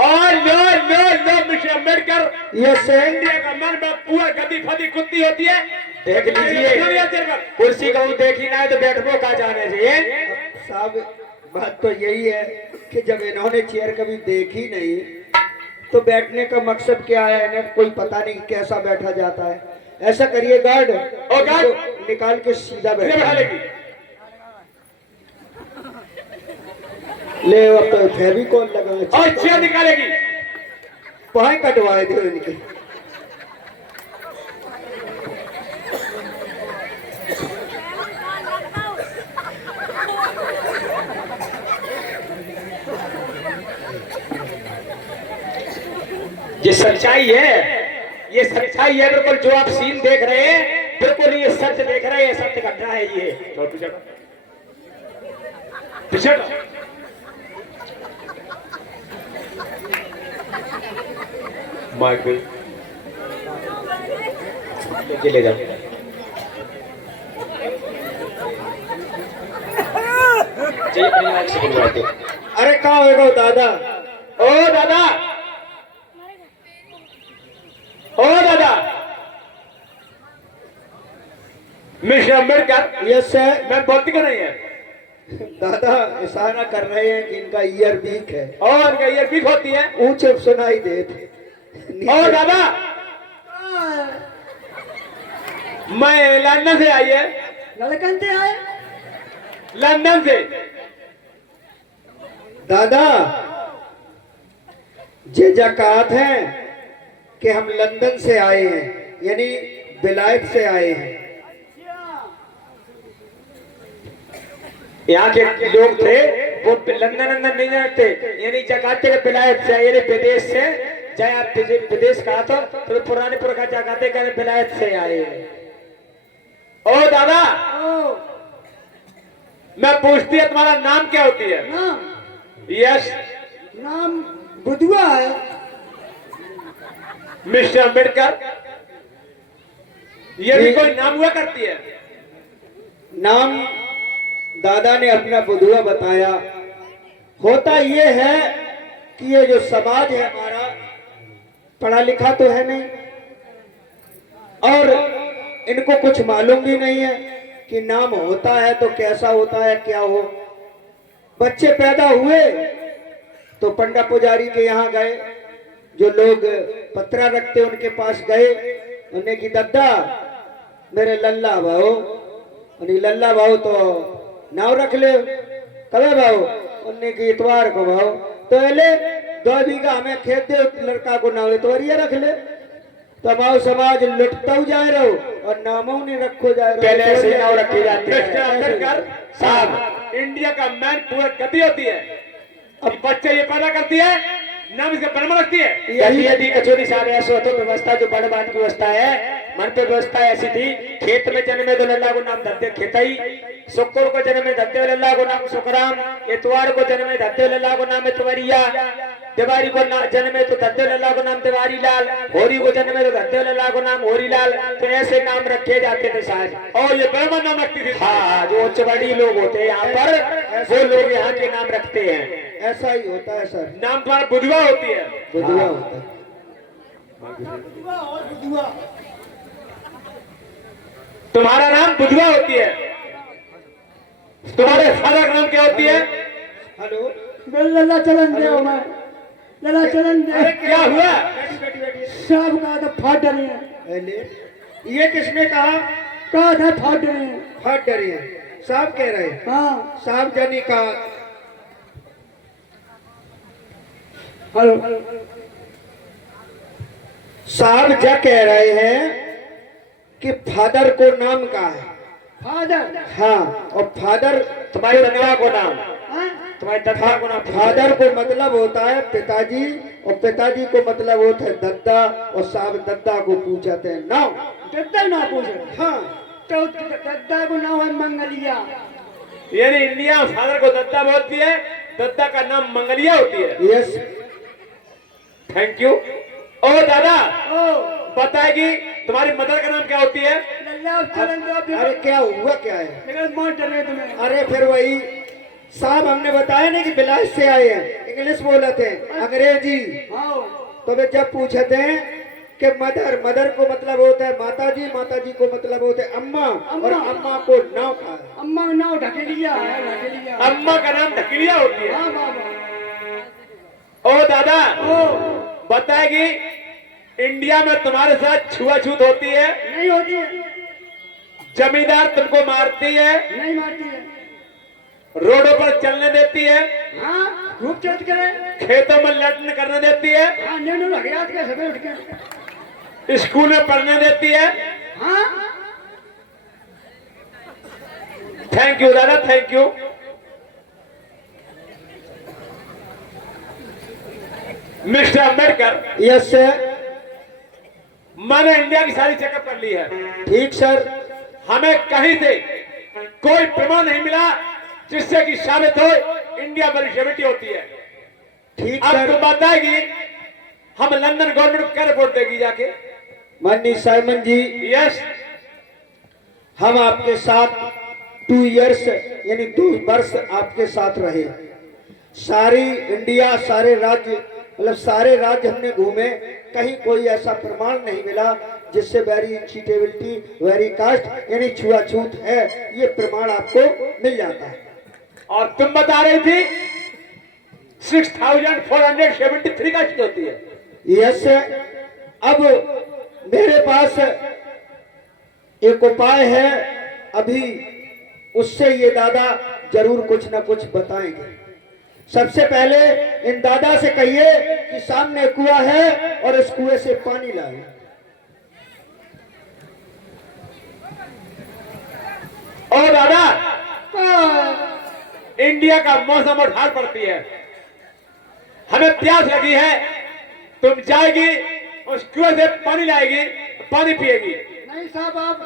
और no no no mister Ambedkar, ये से इंडिया का मैन बहुत पूरा गदी फदी कुत्ती होती है। देख लीजिए, कुर्सी का देखी ना है तो बैठबो का जाने चाहिए। साहब, बात तो यही है कि जब इन्होंने चेयर कभी देखी नहीं तो बैठने का मकसद क्या है, इन्हें कोई पता नहीं कैसा बैठा जाता है। ऐसा करिए गार्ड, और गार्ड इनको निकाल के सीधा बैठा बैठा लेगी। ले, अब तो फेविकॉल लगा और चेयर निकालेगी। पाए कटवाए थे इनके। ये सच्चाई है, ये सच्चाई है बिल्कुल। जो आप सीन देख रहे हैं बिल्कुल ये सच देख रहे हैं, सत्य घटना है ये। पीछे माइक पे ले जाओ। जी अपनी माइक से बुलवाते। अरे कहाँ होगा दादा? ओ दादा, ओ दादा, मिस्टर अम्बेडकर, यस सर। मैं बोलती क्यों नहीं है? दादा इशारा कर रहे हैं कि इनका ईयर वीक है और इनका ईयर वीक होती है। ऊंचे सुनाई देते। और दादा, मैं लंदन से आई है। लड़कन से आए लंदन से। दादा, ये जकात है कि हम लंदन से आए हैं, यानी विलायत से आए हैं। यहाँ के लोग थे वो लंदन नहीं जाते, यानी जकाते के विलायत से, यानी विदेश से। चाहे आप विदेश कहा तो पुराने पुरखा जकाते का विलायत से आए। ओ दादा, मैं पूछती है तुम्हारा नाम क्या होती है? नाम यस नाम बुधुआ है। मिस्टर अम्बेडकर, ये भी कोई नाम हुआ करती है? नाम दादा ने अपना बुधुआ बताया। होता ये है कि ये जो समाज है हमारा, पढ़ा लिखा तो है नहीं और इनको कुछ मालूम भी नहीं है कि नाम होता है तो कैसा होता है, क्या हो। बच्चे पैदा हुए तो पंडा पुजारी के यहाँ गए, जो लोग पत्रा रखते उनके पास गए, उन्हें की दद्दा मेरे लल्ला भाऊ, उन्हें लल्ला भाऊ तो नाव रख ले, कबे भाऊ, उन्हें की इतवार को भाऊ, तो ले 2 बीघा हमें खेत दे, लड़का को नाव इतवारिया रख ले। तो हमारा समाज लुटता जाए रहो और नामों नहीं रखो जाए रहो। पहले ऐसे ही नाव रखी जाती मिस्टर है। अम्बेडकर साहब, इंडिया का मैन पूरा गति होती है। अब बच्चे ये पैदा करती है, नाम इसका ब्रह्म रखती है। यही यदि कचौरी सारे ऐसे होते व्यवस्था जो बड़ बात की व्यवस्था है, मन पे व्यवस्था ऐसी थी, खेत में जन्मे तो लल्ला को नाम धत्ते खेतई, शुक्र को जन्मे धत्ते लल्ला को नाम शुक्राम, इतवार को जन्मे धत्ते लल्ला को नाम इतवरिया, दिवारी को जन्मे तो धत्ते लल्ला को नाम दिवारी लाल, होरी को जन्मे तो धत्ते लल्ला को नाम होरी लाल। तो ऐसे नाम रखे जाते थे साहब। और ये ब्रह्म नाम रखती थी। हाँ, जो उच्च बड़ी लोग होते हैं यहाँ पर, वो लोग यहाँ के नाम रखते हैं। ऐसा ही होता है सर, नाम तुम्हारा बुधवा होती है। बुधुआ होता है। तुम्हारा नाम बुधवा होती है। तुम्हारे फादर का नाम क्या होती है? हेलो, लला चलन दे मैं, लला चलन दे, क्या हुआ? सब का तो फाट डरे हैं, पहले ये किसने कहा? कहा था फाट डरे हैं। फट डरी है, साहब कह रहे हैं। हाँ साहब जानी का हेलो, साहब जा कह रहे हैं कि फादर को नाम का है। फादर, हाँ, और फादर तुम्हारे दत्ता को नाम, हाँ? तुम्हारे दत्ता को नाम फादर को मतलब होता है पिताजी, और पिताजी को मतलब होता है दद्दा, और साहब दद्दा को पूछते हैं नाम। दद्दा ना पूछे, हाँ, तो दद्दा को नाम है मंगलिया। यानी इंडिया फादर को दत्ता बोलती है, दत्ता का नाम मंगलिया होती है। यस। Thank you. ओ दादा, ओ बताएगी तुम्हारी मदर का नाम क्या होती है? लल्ला चलन दे, अरे क्या हुआ क्या है? लेकिन मौत डरे तुम्हें। अरे फिर वही साहब हमने बताया नहीं कि बिलास से आए हैं, इंग्लिश बोले थे, अंग्रेजी। हाँ तो वे जब पूछते हैं कि मदर, मदर को मतलब होता है माताजी, माताजी को मतलब होता है अम्मा, और अम्मा को नाव का है। अम्मा का नाम ढकेलिया है, ढकेलिया। अम्मा का नाम ढकिलिया होती है। हाँ बाबा। ओ दादा, ओ बताएगी इंडिया में तुम्हारे साथ छुआछूत होती है? नहीं होती है, जमींदार तुमको मारती है, नहीं मारती है। रोडों पर चलने देती है, हाँ खूब चर्च करे। खेतों में लटन करने देती है, हाँ नेनू लग गया के सवेरे उठ के। स्कूल में पढ़ने देती है। हाँ थैंक यू दादा, thank you. Mister Ambedkar, yes sir. मैंने इंडिया की सारी चेकअप कर ली है। ठीक सर। हमें कहीं से कोई प्रमाण नहीं मिला जिससे कि साबित हो इंडिया बलिशमिटी होती है। ठीक अब सर। तुम बताएगी हम लंदन गवर्नमेंट को क्या रिपोर्ट देगी जाके? माननीय साइमन जी, यस, हम आपके साथ 2 इयर्स यानी 2 वर्ष आपके साथ रहे। सारी इंडिया, सारे राज्य, मतलब सारे राज्य हमने घूमे, कहीं कोई ऐसा प्रमाण नहीं मिला जिससे वेरी इंचिटेबिलिटी, वेरी कास्ट यानी छुआछूत है, ये प्रमाण आपको मिल जाता है। और तुम बता रही थी 6473 कास्ट होती है। यस। अब मेरे पास एक उपाय है, अभी उससे ये दादा जरूर कुछ ना कुछ बताएंगे। सबसे पहले इन दादा से कहिए कि सामने कुआं है और इस कुएं से पानी लाए। और दादा, इंडिया का मौसम और ढाल पड़ती है, हमें प्यास लगी है, तुम जाएगी उस कुएं से पानी लाएगी, पानी पिएगी। नहीं साहब, आप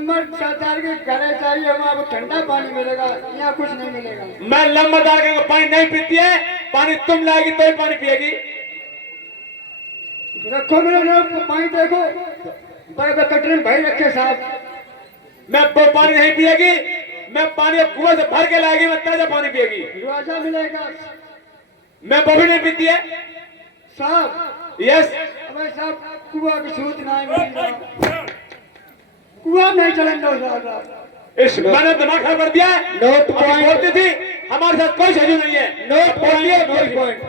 नंबर सरदार के घरे चाहिए, वहाँ आपको ठंडा पानी मिलेगा, यहाँ कुछ नहीं मिलेगा। मैं नंबरदार का पानी नहीं पीती है, पानी तुम लाएगी तो ही पानी पिएगी। रखो मेरे लोग पानी, देखो बड़े कटरे में भाई रखे साहब। मैं वो पानी नहीं पिएगी, मैं पानी कुआं से भर के लाएगी, मैं ताजा पानी पिएगी। रुआजा मिलेगा मैं वो भी नहीं पीती है साहब। यस। अबे साहब कुआ की छूत नहीं मिलेगा, कुआ नहीं चलेंगे साहब। इस मैंने दिमाग खराब कर दिया है। नोट अभी पॉइंट। बोलती थी हमारे साथ कोई सजू नहीं है। Note point, note point.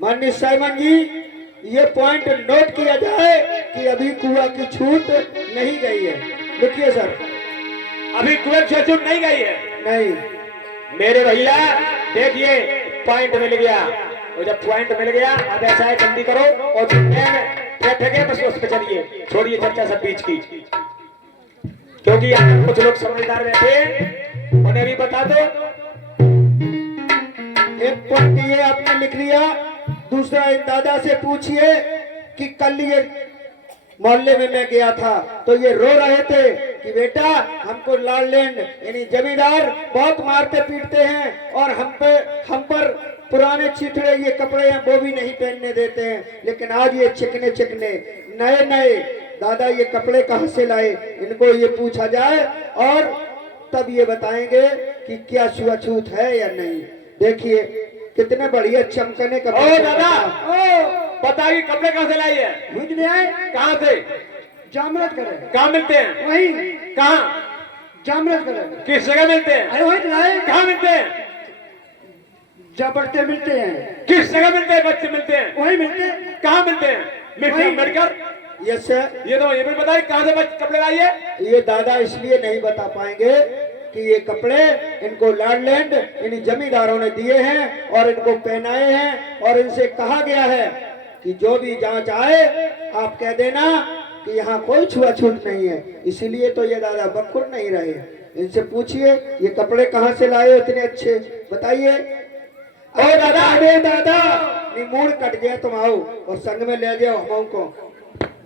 माननीय साइमन जी, ये पॉइंट नोट किया जाए कि अभी कुआ की छूट नहीं गई है। लिखिए सर। अभी कुएं से छूट नहीं गई है। नहीं, मेरे भैया देखिए पॉइंट मिल गया, और जब पॉइंट मिल गया अब ऐसा है जल्दी करो और बैठे गए बस उस पे चलिए, छोड़िए चर्चा सब बीच की, क्योंकि यहाँ कुछ लोग समझदार बैठे, उन्हें भी बता दो। एक पॉइंट ये आपने लिख लिया। दूसरा, इन दादा से पूछिए कि कल ये मोहल्ले में मैं गया था तो ये रो रहे थे कि बेटा हमको लाल लैंड यानी जमींदार बहुत मारते पीटते हैं और हम पर पुराने चिथड़े ये कपड़े हैं वो भी नहीं पहनने देते हैं, लेकिन आज ये चिकने चिकने नए नए दादा ये कपड़े कहाँ से लाए, इनको ये पूछा जाए और तब ये बताएंगे कि क्या छुआछूत है या नहीं। देखिए कितने बढ़िया चमकने ओ कपड़े। दादा, बताइए कपड़े कहाँ से लाई है? बुझ ले आए, कहाँ से? जामरत करे कहाँ मिलते हैं? वही, कहाँ? जामरत करे। किस जगह मिलते हैं? अरे वही लाए, कहाँ मिलते हैं? जबरते मिलते हैं, किस जगह मिलते हैं? बच्चे मिलते हैं? वही मिलते हैं। कहाँ मिलते हैं? मिलते मेडकर? Yes sir. ये तो ये भी बताइए कहाँ से बच्चे कपड़े लाइए? ये दादा इसलिए नहीं बता पाएंगे कि ये कपड़े इनको लैंड इन जमींदारों ने दिए हैं और इनको पहनाए हैं, और इनसे कहा गया है कि जो भी जांच आए आप कह देना कि यहाँ कोई छुआछूत नहीं है। इसीलिए तो ये दादा बखुर नहीं रहे। इनसे पूछिए ये कपड़े कहाँ से लाए हो इतने अच्छे, बताइए। ओ दादा, अरे दादा मूड कट गया, तुम आओ और संग में ले जाओ हम को,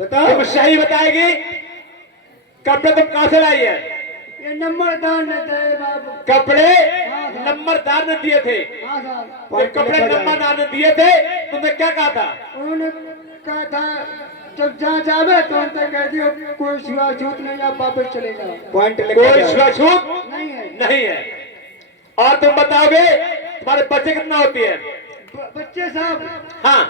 बताओ। तुम सही बताएगी कपड़े तुम कहाँ से लाई है? ये नंबरदार ने दे बाबू। कपड़े हाँ, हाँ। नंबरदार ने दिए थे। हाँ साहब। जब कपड़े नंबरदार ने दिए थे तुमने क्या कहा था? उन्होंने कहा था जब जांच आवे तो अंतर कह दियो कोई छुआछूत नहीं, आप वापस चले जाओ। पॉइंट कोई छुआछूत नहीं है। नहीं है। और तुम बताओगे तुम्हारे बच्चे कितना होती है? बच्चे साहब हाँ,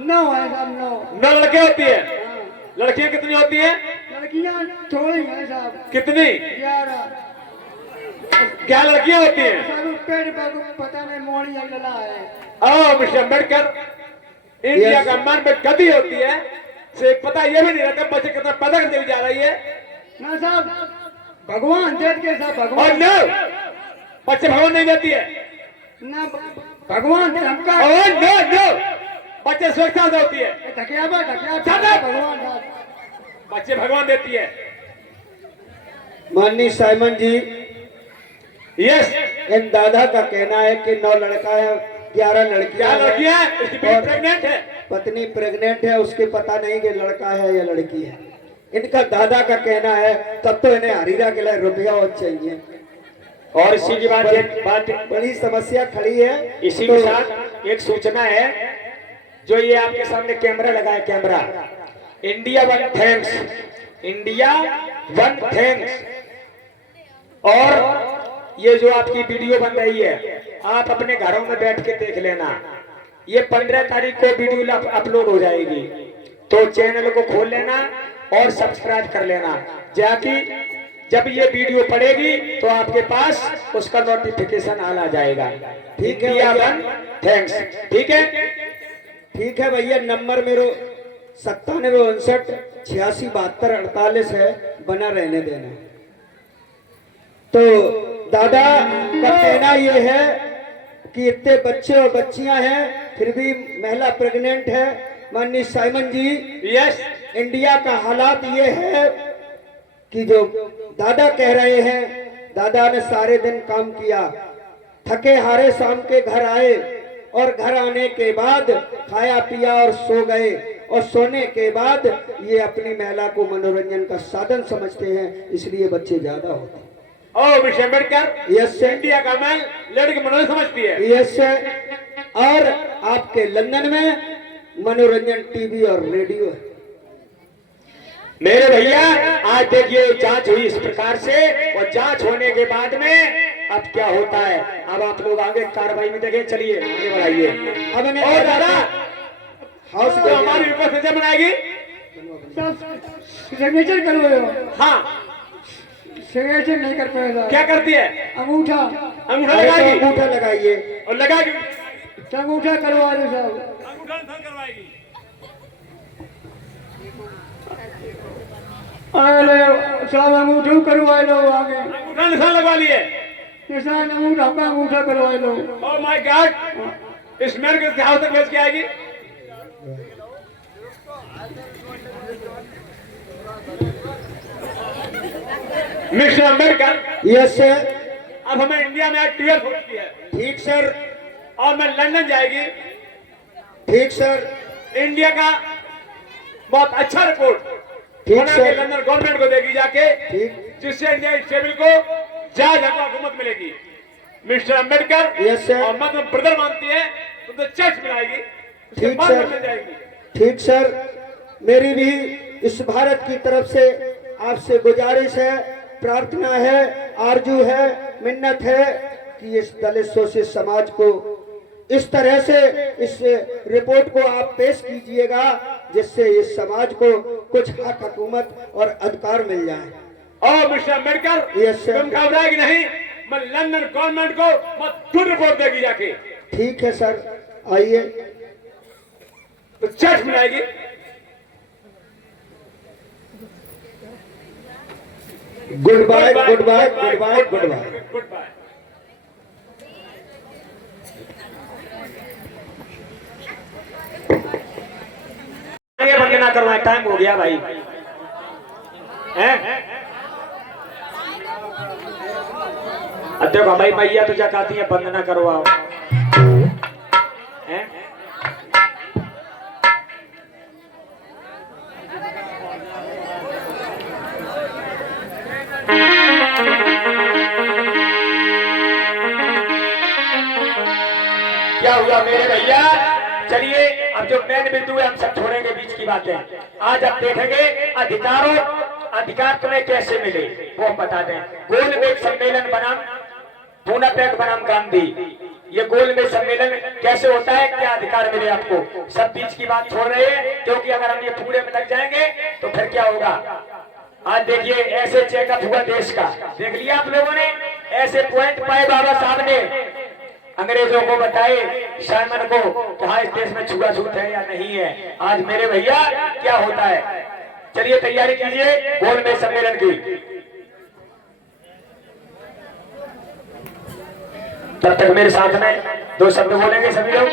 9 है साहब, 9। 9 लड़के होती है। हाँ। लड़कियां कितनी होती हैं? लड़कियां थोड़ी हैं साहब, कितनी? 11। क्या लड़कियां होती हैं? साहब पेड़ पर पता नहीं मोड़ी लला है। ओ मिस्टर अम्बेडकर, इंडिया का मन में गति होती है से पता ये भी नहीं रहता बच्चे कितना पैदा करते हुए जा रही है। ना साहब भगवान देख के साहब, और भगवान नो, बच्चे भगवान नहीं देती है। ना भगवान हमका और नो नो, बच्चे स्वेच्छा से होती है। ढकिया Shut up! भगवान साहब। बच्चे भगवान देती है। माननीय साइमन जी, यस। इन दादा का कहना है कि 9 लड़का है, 11 क्या लड़कियां हैं। लड़कियां हैं? उसकी बीवी और प्रेग्नेंट है। पत्नी प्रेग्नेंट है, उसके पता नहीं कि लड़का है या लड़की है। इनका दादा का कहना है तब तो इन्हें हरीरा के लिए रुपया और चाहिए, और इसी की बात बड़ी समस्या खड़ी है। इसी तो के साथ एक सूचना है, जो ये आपके सामने कैमरा लगा है, camera India one thanks, India one thanks. और ये जो आपकी वीडियो बन रही है आप अपने घरों में बैठ के देख लेना, ये 15 तारीख को वीडियो अपलोड हो जाएगी, तो चैनल को खोल लेना और सब्सक्राइब कर लेना, जाकि जब ये वीडियो पड़ेगी तो आपके पास उसका नोटिफिकेशन आ जाएगा। ठीक है इंडिया भैया। One thanks. ठीक है, ठीक है भैया, नंबर मेरो 9759 86 72 48 है, बना रहने देना। तो दादा का कहना ये है कि इतने बच्चे और बच्चियां हैं फिर भी महिला प्रेग्नेंट है। माननीय साइमन जी, यस। इंडिया का हालात ये है कि जो दादा कह रहे हैं, दादा ने सारे दिन काम किया, थके हारे शाम के घर आए और घर आने के बाद खाया पिया और सो गए, और सोने के बाद ये अपनी महिला को मनोरंजन का साधन समझते हैं, इसलिए बच्चे ज्यादा होते हैं। ओ मिस्टर अम्बेडकर, यस इंडिया का मैन लड़की मनोरंजन समझती है। यस और आपके लंदन में मनोरंजन टीवी और रेडियो है। मेरे भैया आज देखिए जांच हुई इस प्रकार से, और जांच होने के बाद में अब क्या होता है, अब आप लोग आगे कार्रवाई में देखें। चलिए आगे बढ़ाइए। अब इन्हें और दादा हाउस तो हमारी रिपोर्ट कैसे बनाएगी? सिग्नेचर करो। हाँ, सिग्नेचर नहीं कर पाएगा। क्या करती है? अंगूठा अंगूठा अरे तो लगाएगी अंगूठा लगाइए और लगाएगी। अंगूठा करवा दो साहब। अंगूठा निशान करवाएगी। अरे साहब अंगूठा करवा लो आगे। अंगूठा निशान लगवा लिए। निशान अंगूठा का अंगूठा करवा लो। ओह माय गॉड, इस मैन को क्या तक भेज के आएगी? Mister Ambedkar, yes sir. अब हमें इंडिया में आज 12 हो चुकी है ठीक सर। और मैं लंदन जाएगी। ठीक सर। इंडिया का बहुत अच्छा रिपोर्ट ठीक बना के सर। लंदन गवर्नमेंट को देगी जाके, ठीक। जिससे इंडिया इस टेबल को जायज हक हुकूमत मिलेगी। Mister Ambedkar, yes sir. और मैं तुम्हें ब्रदर मानती है, तुम तो चर्च बनाएगी, उसके ठीक बाद सर। मिल जाएगी। ठीक सर। मेरी भी इस भारत की तरफ से आपसे गुजारिश है, प्रार्थना है, आरजू है, मिन्नत है कि इस दलित शोषित समाज को इस तरह से इस रिपोर्ट को आप पेश कीजिएगा जिससे इस समाज को कुछ हक हुकूमत और अधिकार मिल जाए। और मिस्टर अम्बेडकर, यस सर। तुम घबराएगी नहीं, मैं लंदन गवर्नमेंट को खुद रिपोर्ट देगी जाके, ठीक है सर, आइए। तो चर्च बनाएगी। Good bye, good bye, good bye, good bye. Good bye. ये वंदना करवाए, टाइम हो गया भाई। हैं? देखो भाई मैया तो कहती है वंदना करवाओ। हैं? क्या हुआ मेरे भैया? चलिए अब जो मेन बिंदु है हम सब छोड़ेंगे बीच की बातें। आज आप देखेंगे अधिकार तुम्हें कैसे मिले वो हम बता दें। गोलमेज सम्मेलन बनाम पूनापेट बनाम गांधी, ये गोलमेज सम्मेलन कैसे होता है, क्या अधिकार मिले आपको, सब बीच की बात छोड़ रहे हैं, क्योंकि अगर हम ये पूरे में लग जाएंगे तो फिर क्या होगा। आज देखिए ऐसे चेकअप हुआ देश का, देख लिया आप लोगों ने, ऐसे पॉइंट पाए बाबा साहब ने, अंग्रेजों को बताए, शर्मन को कहा इस देश में छुआछूत है या नहीं है। आज मेरे भैया क्या होता है, चलिए तैयारी कीजिए गोलमेज सम्मेलन की। तब तक मेरे साथ में दो शब्द बोलेंगे सभी लोग।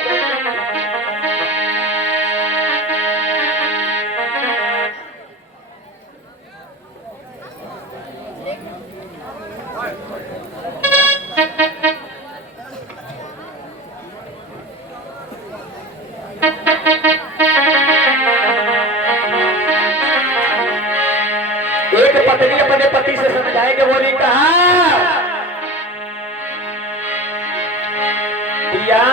एक पत्नी अपने पति से समझाएंगे, बोली कहा दिया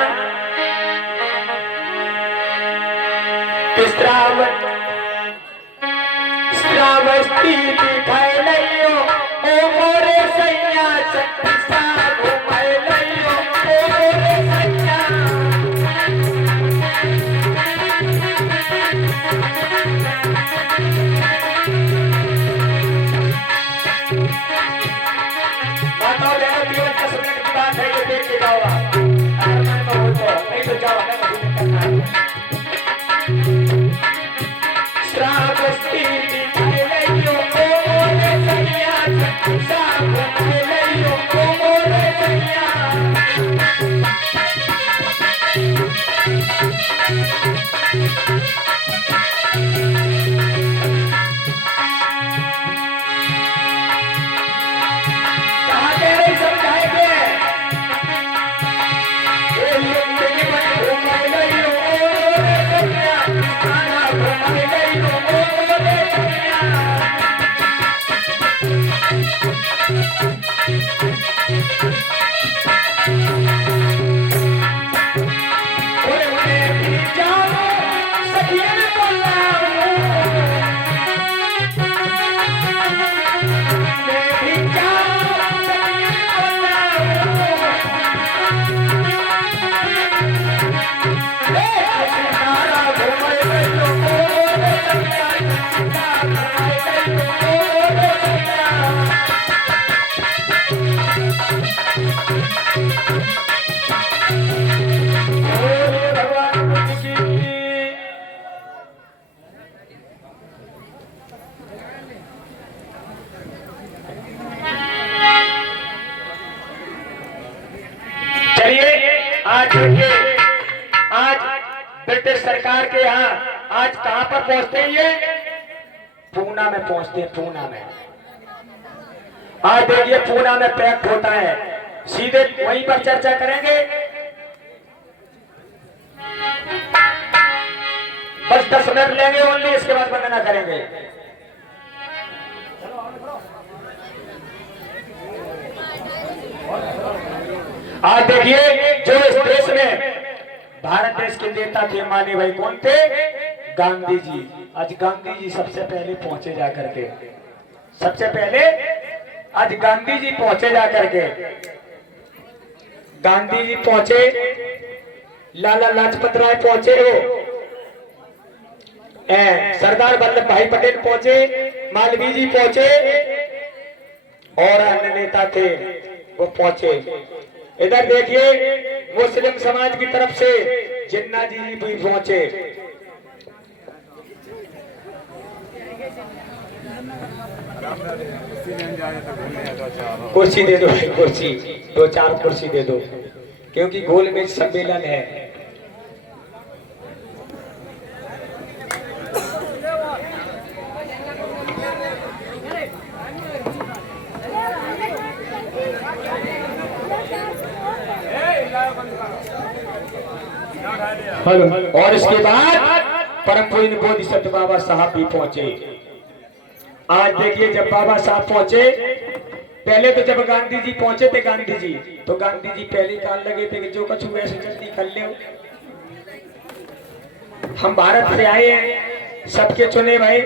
श्रावस्ती दिखाई लइयो ओ मोरे सैया शक्ति सा घुमाए लइयो ओ मोरे सैया। माताओं बहनों जीवन का 10 मिनट की बात है, ये देख के जाओ आप। अगर मन में हो तो, नहीं तो जाओ ना मुझे करना है। श्रावस्ती दिखाई लइयो ओ मोरे ओए ओए भी जाओ सखियन बोलाओ मैं भी जाओ सखियन बोलाओ ए नारा घुमाए गयो भगवान की चलिए आज देखिए आज ब्रिटिश सरकार के यहाँ आज कहां पर पहुंचते हैं ये पूना में पहुंचते हैं पूना में आज देखिए पूना में पैक होता है सीधे वहीं पर चर्चा करेंगे बस 10 मिनट लेंगे ओनली इसके बाद वंदना करेंगे आज देखिए जो इस देश में भारत देश के नेता थे माने भाई कौन थे गांधी जी आज गांधी जी सबसे पहले पहुंचे जाकर के सबसे पहले आज गांधी जी पहुंचे जाकर के गांधी जी पहुंचे लाला लाजपत राय पहुंचे हो सरदार वल्लभ भाई पटेल पहुंचे मालवीय जी पहुंचे और अन्य नेता थे वो पहुंचे इधर देखिए मुस्लिम समाज की तरफ से जिन्ना जी भी पहुंचे कुर्सी दे दो भाई कुर्सी 2-4 कुर्सी दे दो क्योंकि गोल में सम्मेलन है और इसके बाद परम पूज्य बोधिसत्व बाबा साहब भी पहुंचे आज देखिए जब बाबा साहब पहुंचे पहले तो जब गांधी जी पहुंचे थे गांधी जी तो गांधी जी पहले कान लगे थे कि जो कछु ऐसे जल्दी कर ले हम भारत से आए हैं सबके चुने भाई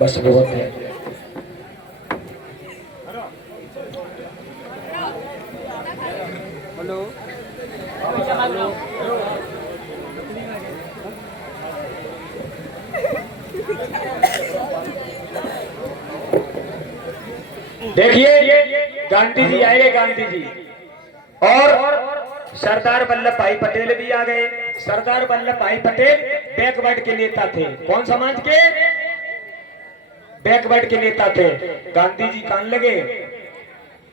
बस बहुत है देखिए गांधी जी आए गांधी जी और सरदार वल्लभ भाई पटेल भी आ गए सरदार वल्लभ भाई पटेल बैकवर्ड के नेता थे कौन समाज के बैकवर्ड के नेता थे गांधी जी कान लगे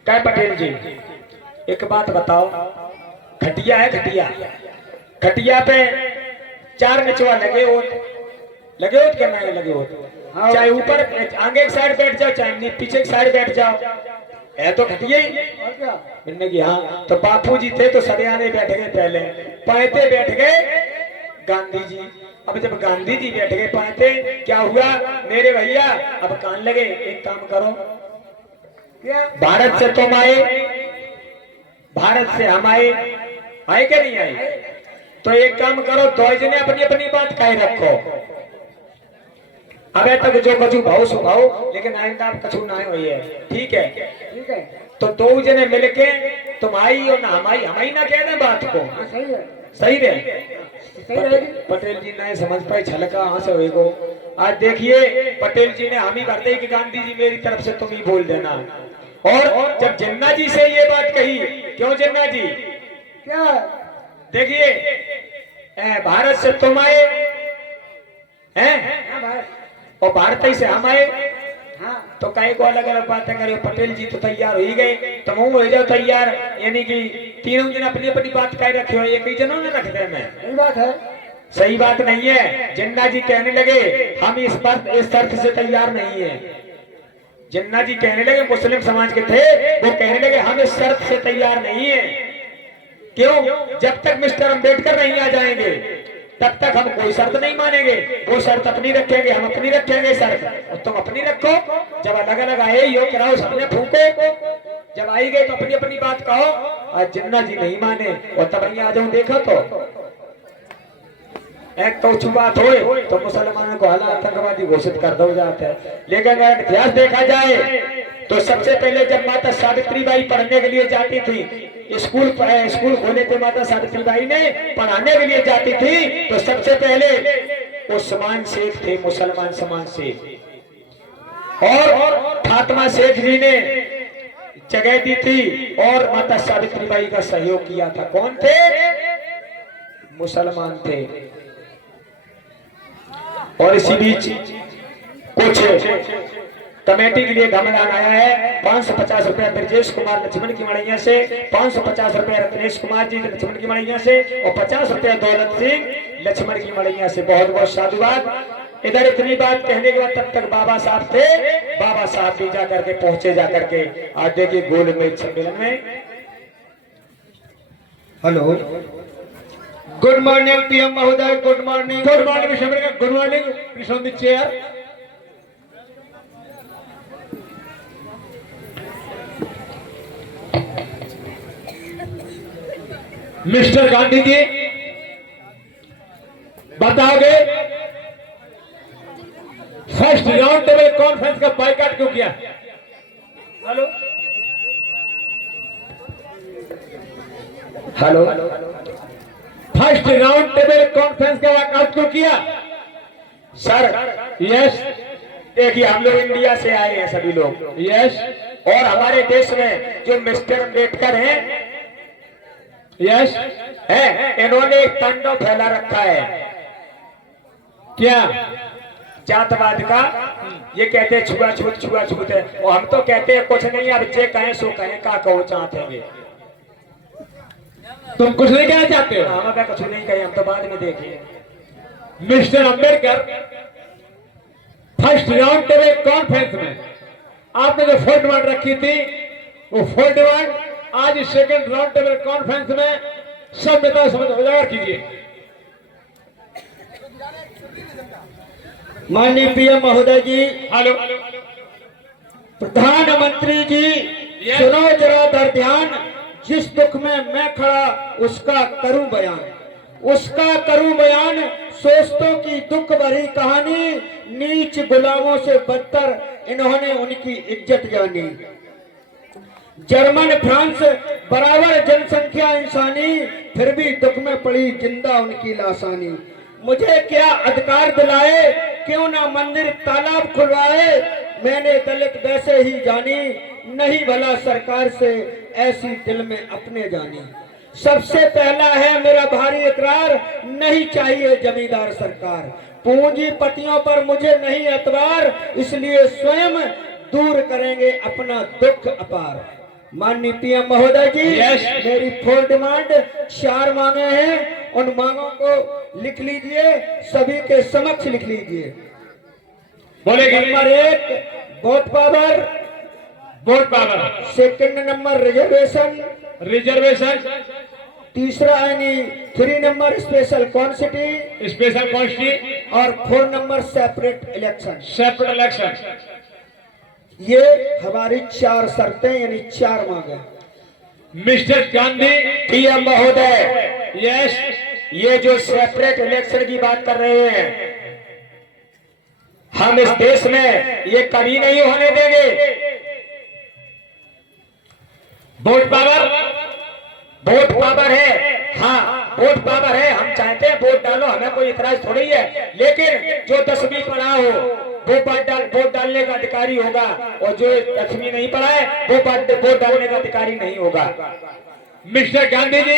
क्या पटेल जी एक बात बताओ खटिया है खटिया खटिया पे 4 निचवा लगे हो क्या नहीं लगे हो चाहे ऊपर आगे एक साइड बैठ जाओ चाहे पीछे एक साइड बैठ जाओ है तो खटिया ही मैंने कि हाँ तो बापू जी थे तो सरियाने बैठ गए पहले पायते बैठ गए गांधी जी अब जब गांधी जी बैठ गए पायते क्या हुआ मेरे भैया अब कान लगे एक काम करो भारत से तुम आए भारत से हम आए आए क्या नहीं आए तो एक काम करो दो जने अपनी अपनी बात कहे रखो अबे तक जो कछु भाव सुभाव लेकिन आइंदा कछु ना हुई है ठीक है तो 2 जने मिलके तुम आई और ना हम आई ना कहने बात को सही रहे पटेल जी ने समझ पाई छलका हाँ से होएगो आज देखिए पटेल जी ने हम ही करते कि गांधी जी मेरी तरफ से तुम ही बोल देना और जब जिन्ना जी से ये बात कही क्यों जिन्ना जी क्या देखिए भारत से तुम आए हैं और भारत ही से हम आए हाँ तो कई को अलग अलग बातें करो पटेल जी तो तैयार हो ही गए तुम हो जाओ तैयार यानी कि तीनों जन अपनी अपनी बात कह रखे हो एक ही जनों ने रख दे मैं सही बात है सही बात नहीं है जिन्ना जी कहने लगे हम इस शर्त से तैयार नहीं है जिन्ना जी कहने लगे मुस्लिम समाज के थे वो कहने लगे हम इस शर्त से तैयार नहीं है क्यों जब तक मिस्टर अंबेडकर नहीं आ जाएंगे तब तक हम कोई शर्त नहीं मानेंगे। वो शर्त अपनी रखेंगे, हम अपनी रखेंगे शर्त, और तुम अपनी रखो। जब अलग अलग आए ही हो कराओ, सबने फूको। जब आई गए तो अपनी अपनी बात कहो। आज जिन्ना जी नहीं माने और तब आ जाऊं, देखो तो एक तो अच्छी बात हो तो मुसलमानों को हाला आतंकवादी घोषित कर दो जाते हैं। लेकिन अगर इतिहास देखा जाए तो सबसे पहले जब माता सावित्रीबाई पढ़ने के लिए जाती थी, स्कूल खोले थे माता सावित्रीबाई ने, पढ़ाने के लिए जाती थी, तो सबसे पहले उस्मान शेख थे, मुसलमान समान शेख, और फातिमा शेख जी ने जगह दी थी और माता सावित्रीबाई का सहयोग किया था। कौन थे? मुसलमान थे। और इसी बीच कुछ कमेटी के लिए घमलान आया है। 550 रुपए ब्रजेश कुमार लक्ष्मण की मड़ैया से, 550 रुपए रत्नेश कुमार जी लक्ष्मण की मड़ैया से, और 50 रुपए दौलत सिंह लक्ष्मण की मड़ैया से। बहुत बहुत साधुवाद। इधर इतनी बात कहने के बाद तब तक बाबा साहब थे। बाबा साहब भी जाकर के पहुंचे, जाकर के आज देखिए गोल मेज सम्मेलन में। हेलो, गुड मॉर्निंग पीएम महोदय, good morning. Good morning, good morning, please on the chair. Mister Gandhi ji, बताओगे फर्स्ट राउंड टेबल कॉन्फ्रेंस का बाइकाट क्यों किया? Hello hello, first round table conference का बाइकाट क्यों किया? सर यस, देखिए हम लोग इंडिया से आए हैं सभी लोग, यस, और हमारे देश में जो मिस्टर अम्बेडकर हैं, यस, इन्होंने एक तांडव फैला रखा है क्या? जातवाद का। ये कहते हैं छुआछूत छुआछूत है, और हम तो कहते हैं कुछ नहीं, अब जे कहें सो कहें, का कहो चाहते तुम कुछ नहीं कहना चाहते हो? हम कुछ नहीं कहे, हम तो बाद में देखें। Mister Ambedkar, first round table conference में आपने जो 4 डिमांड रखी थी, वो 4 डिमांड आज सेकंड राउंड टेबल कॉन्फ्रेंस में सब नेता समझ उजागर कीजिए। माननीय पीएम महोदय जी, हेलो, प्रधानमंत्री जी, सुनो जरा दर ध्यान। जिस दुख में मैं खड़ा उसका करूं बयान, उसका करूं बयान। सोचतों की दुख भरी कहानी, नीच गुलामों से बदतर इन्होंने उनकी इज्जत जानी। जर्मन फ्रांस बराबर जनसंख्या इंसानी, फिर भी दुख में पड़ी जिंदा उनकी लासानी। मुझे क्या अधिकार दिलाए, क्यों ना मंदिर तालाब खुलवाए, मैंने दलित वैसे ही जानी, नहीं भला सरकार से ऐसी दिल में अपने जानी। सबसे पहला है मेरा भारी इकरार, नहीं चाहिए जमींदार सरकार। पूंजीपतियों पर मुझे नहीं एतबार, इसलिए स्वयं दूर करेंगे अपना दुख अपार। माननीय पीएम महोदय जी, मेरी 4 डिमांड 4 मांगे हैं, उन मांगों को लिख लीजिए, सभी के समक्ष लिख लीजिए। बोलेगी। Number 1 vote power, vote power. Second number reservation, reservation. तीसरा यानी 3 number special quantity, special quantity, और 4 number separate election. Separate election. ये हमारी 4 शर्तें यानी 4 मांगे। मिस्टर गांधी, पीएम महोदय, यस, ये जो सेपरेट इलेक्शन की बात कर रहे हैं, हम इस देश में ये कभी नहीं होने देंगे। वोट पावर, वोट पावर है, हाँ वोट पावर है, हम चाहते हैं वोट डालो, हमें कोई इतराज थोड़ी है। लेकिन जो 10वीं पढ़ा हो वो वोट डालने का अधिकारी होगा, और जो 10वीं नहीं पढ़ा है वो वोट डालने का अधिकारी नहीं होगा। मिस्टर गांधी जी,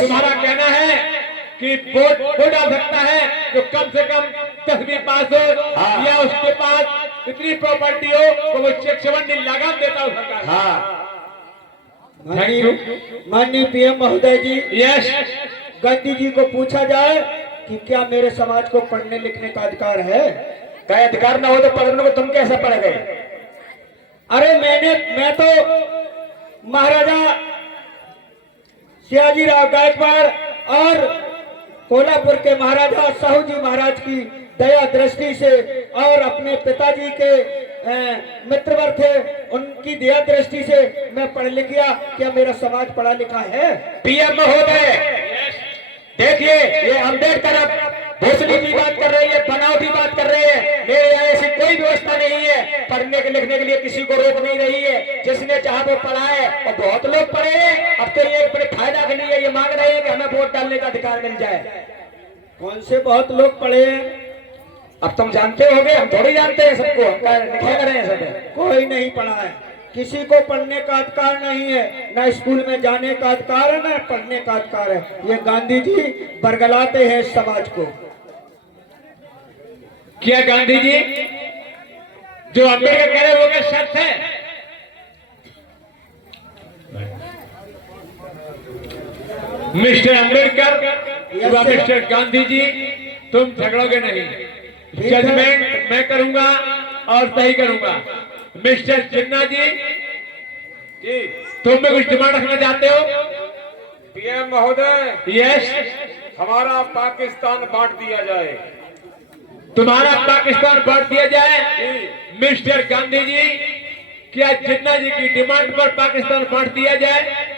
तुम्हारा कहना है कि वोट वो डाल सकता है जो कम से कम 10वीं पास हो, हाँ। या उसके पास इतनी प्रॉपर्टी हो तो वो चेक चवन्नी लगाम देता हो सरकार। हाँ माननीय पीएम महोदय जी, यस, गांधी जी को पूछा जाए कि क्या मेरे समाज को पढ़ने लिखने का अधिकार है? क्या अधिकार ना हो तो पढ़ने को तुम कैसे पढ़ गए? अरे मैं तो महाराजा सयाजीराव गायकवाड़ और कोल्हापुर के महाराजा साहू जी महाराज की दया दृष्टि से और अपने पिताजी के मित्रवर थे, उनकी दया दृष्टि से मैं पढ़ लिख गया। क्या मेरा समाज पढ़ा लिखा है? पीएम महोदय, देखिए ये अम्बेडकर अब भोसड़ी की बात कर रही है, बनावटी बात कर रहे हैं। मेरे यहाँ ऐसी कोई व्यवस्था नहीं है, पढ़ने के लिखने के लिए किसी को रोक नहीं रही है। जिसने चाहा वो पढ़ा है और बहुत लोग पढ़े हैं। अब तो ये बड़े फायदा के लिए ये मांग रहे हैं कि हमें वोट डालने का अधिकार मिल जाए। कौन से बहुत लोग पढ़े हैं? अब तुम जानते होगे, हम थोड़ी जानते हैं सबको, हम लिखे कर रहे हैं सब। कोई नहीं पढ़ा है, किसी को पढ़ने का अधिकार नहीं है, न स्कूल में जाने का अधिकार है, न पढ़ने का अधिकार है। ये गांधी जी बरगलाते हैं इस समाज को। क्या गांधी जी जो अम्बेडकर कह रहे हैं वो क्या शर्त है? मिस्टर अम्बेडकर व मिस्टर गांधी जी, तुम झगड़ोगे नहीं। जजमेंट मैं करूंगा और सही करूंगा। मिस्टर जिन्ना जी, तुम में कुछ डिमांड रखना चाहते हो? पीएम महोदय, यस। हमारा पाकिस्तान बांट दिया जाए। तुम्हारा पाकिस्तान बांट दिया जाए। मिस्टर गांधी जी, क्या जिन्ना जी की डिमांड पर पाकिस्तान बांट दिया जाए?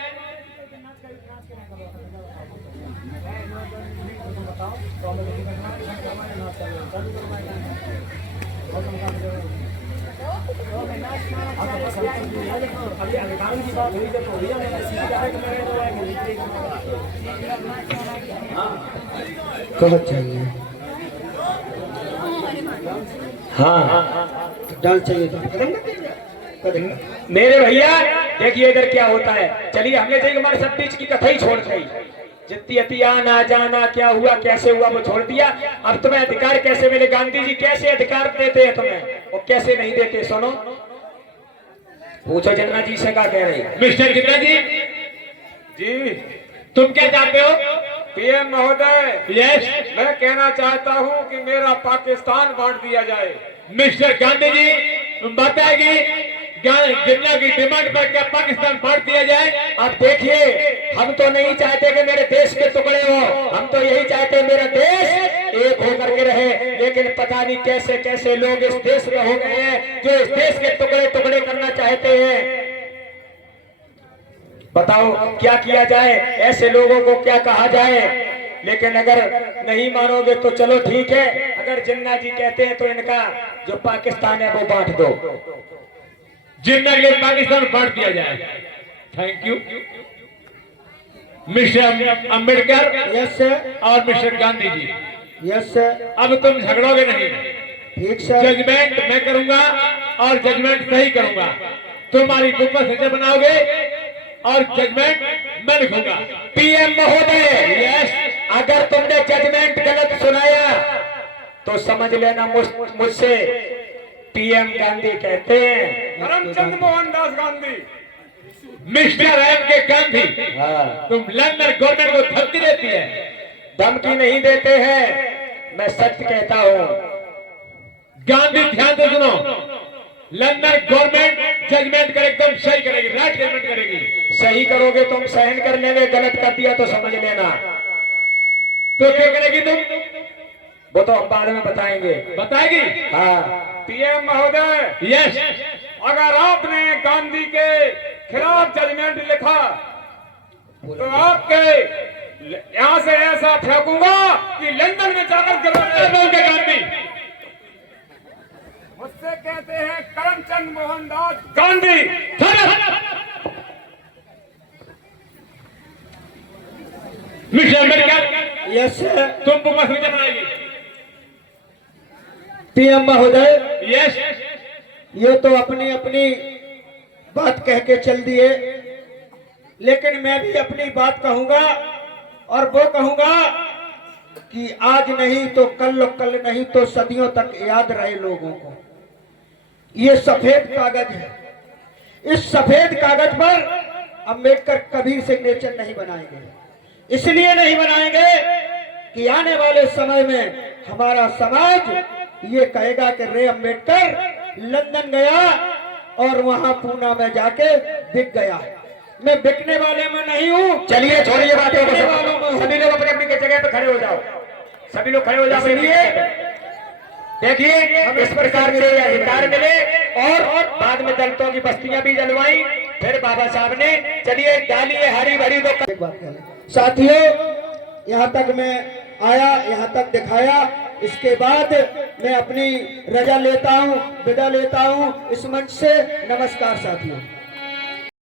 कहाँ चाहिए? हाँ, डाल चाहिए तो करेंगे। मेरे भैया देखिए इधर क्या होता है। चलिए हमने चाहिए हमारे सब बीच की कथा ही छोड़ दी। जितनी अति आना जाना क्या हुआ कैसे हुआ वो छोड़ दिया। अब तुम्हें अधिकार कैसे मिले? गांधी जी कैसे अधिकार देते हैं तुम्हें और कैसे नहीं देते? सुनो, पूछो जिन्ना जी से क्या कह रहे हैं। मिस्टर जिन्ना जी, जी तुम क्या चाहते हो? पीएम महोदय, यस। मैं कहना चाहता हूं कि मेरा पाकिस्तान बांट दिया जाए। मिस्टर गांधी जी, तुम बताएगी जिन्ना की डिमांड पर क्या पाकिस्तान बांट दिया जाए? अब देखिए, हम तो नहीं चाहते कि मेरे देश के टुकड़े हो, हम तो यही चाहते हैं मेरा देश एक होकर के रहे। लेकिन पता नहीं कैसे कैसे लोग इस देश में हो गए हैं जो इस देश के टुकड़े टुकड़े करना चाहते हैं। बताओ क्या किया जाए? ऐसे लोगों को क्या कहा जाए? लेकिन अगर नहीं मानोगे तो चलो ठीक है। अगर जिन्ना जी कहते हैं तो इनका जो पाकिस्तान है वो बांट दो। जिन्ना के पाकिस्तान बांट दिया जाए। Thank you mister Ambedkar yes sir, और mister Gandhi ji. Yes sir. अब तुम झगड़ोगे नहीं। ठीक सर। जजमेंट मैं करूंगा और जजमेंट सही करूंगा। तुम्हारी गुप्त सजा बनाओगे और जजमेंट मैं लिखूंगा। पीएम महोदय, यस, अगर तुमने जजमेंट गलत सुनाया तो समझ लेना मुझसे पीएम गांधी कहते हैं। करमचंद मोहनदास गांधी। मिस्टर एम के गांधी, तुम लंदन गवर्नमेंट को धमकी देती है। धमकी नहीं देते हैं, मैं सच कहता हूँ। गांधी ध्यान से सुनो, लंदन गवर्नमेंट जजमेंट कर एकदम सही करेगी, राइट जजमेंट करेगी। सही करोगे तुम सहन कर लेंगे, गलत कर दिया तो समझ लेना। तो क्या करेगी तुम? वो तो हम बाद में बताएंगे। बताएगी? हाँ। पीएम महोदय, यस। अगर आपने गांधी के खिलाफ जजमेंट लिखा तो आपके यहाँ से ऐसा फेंकूंगा कि लंदन में जाकर गिरोगे। गांधी मुझसे कहते हैं Karamchand Mohandas Gandhi. Mister Ambedkar, yes sir. तुमको मसला बनाएगी। पीएम महोदय, यस। ये तो अपनी अपनी बात कह के चल दिए, लेकिन मैं भी अपनी बात कहूंगा और वो कहूंगा कि आज नहीं तो कल, कल नहीं तो सदियों तक याद रहे लोगों को। ये सफेद कागज है, इस सफेद कागज पर अम्बेडकर कभी सिग्नेचर नहीं बनाएंगे। इसलिए नहीं बनाएंगे कि आने वाले समय में हमारा समाज ये कहेगा कि रे अम्बेडकर लंदन गया और वहां पूना में जाके बिक गया। मैं बिकने वाले में नहीं हूँ। चलिए छोड़िए बातों को, बिकने वालों में हूँ। सभी लोग अपनी अपनी जगह पे खड़े हो जाओ, सभी लोग खड़े हो जाओ। देखिए इस प्रकार से ये अधिकार मिले और बाद में दलितों की बस्तियां भी जलवाई फिर बाबा साहब ने। चलिए डालिए हरी भरी दो। एक बात कह लें। साथियों, यहाँ तक मैं आया, यहाँ तक दिखाया, इसके बाद मैं अपनी रजा लेता हूँ, विदा लेता हूँ इस मंच से। नमस्कार साथियों।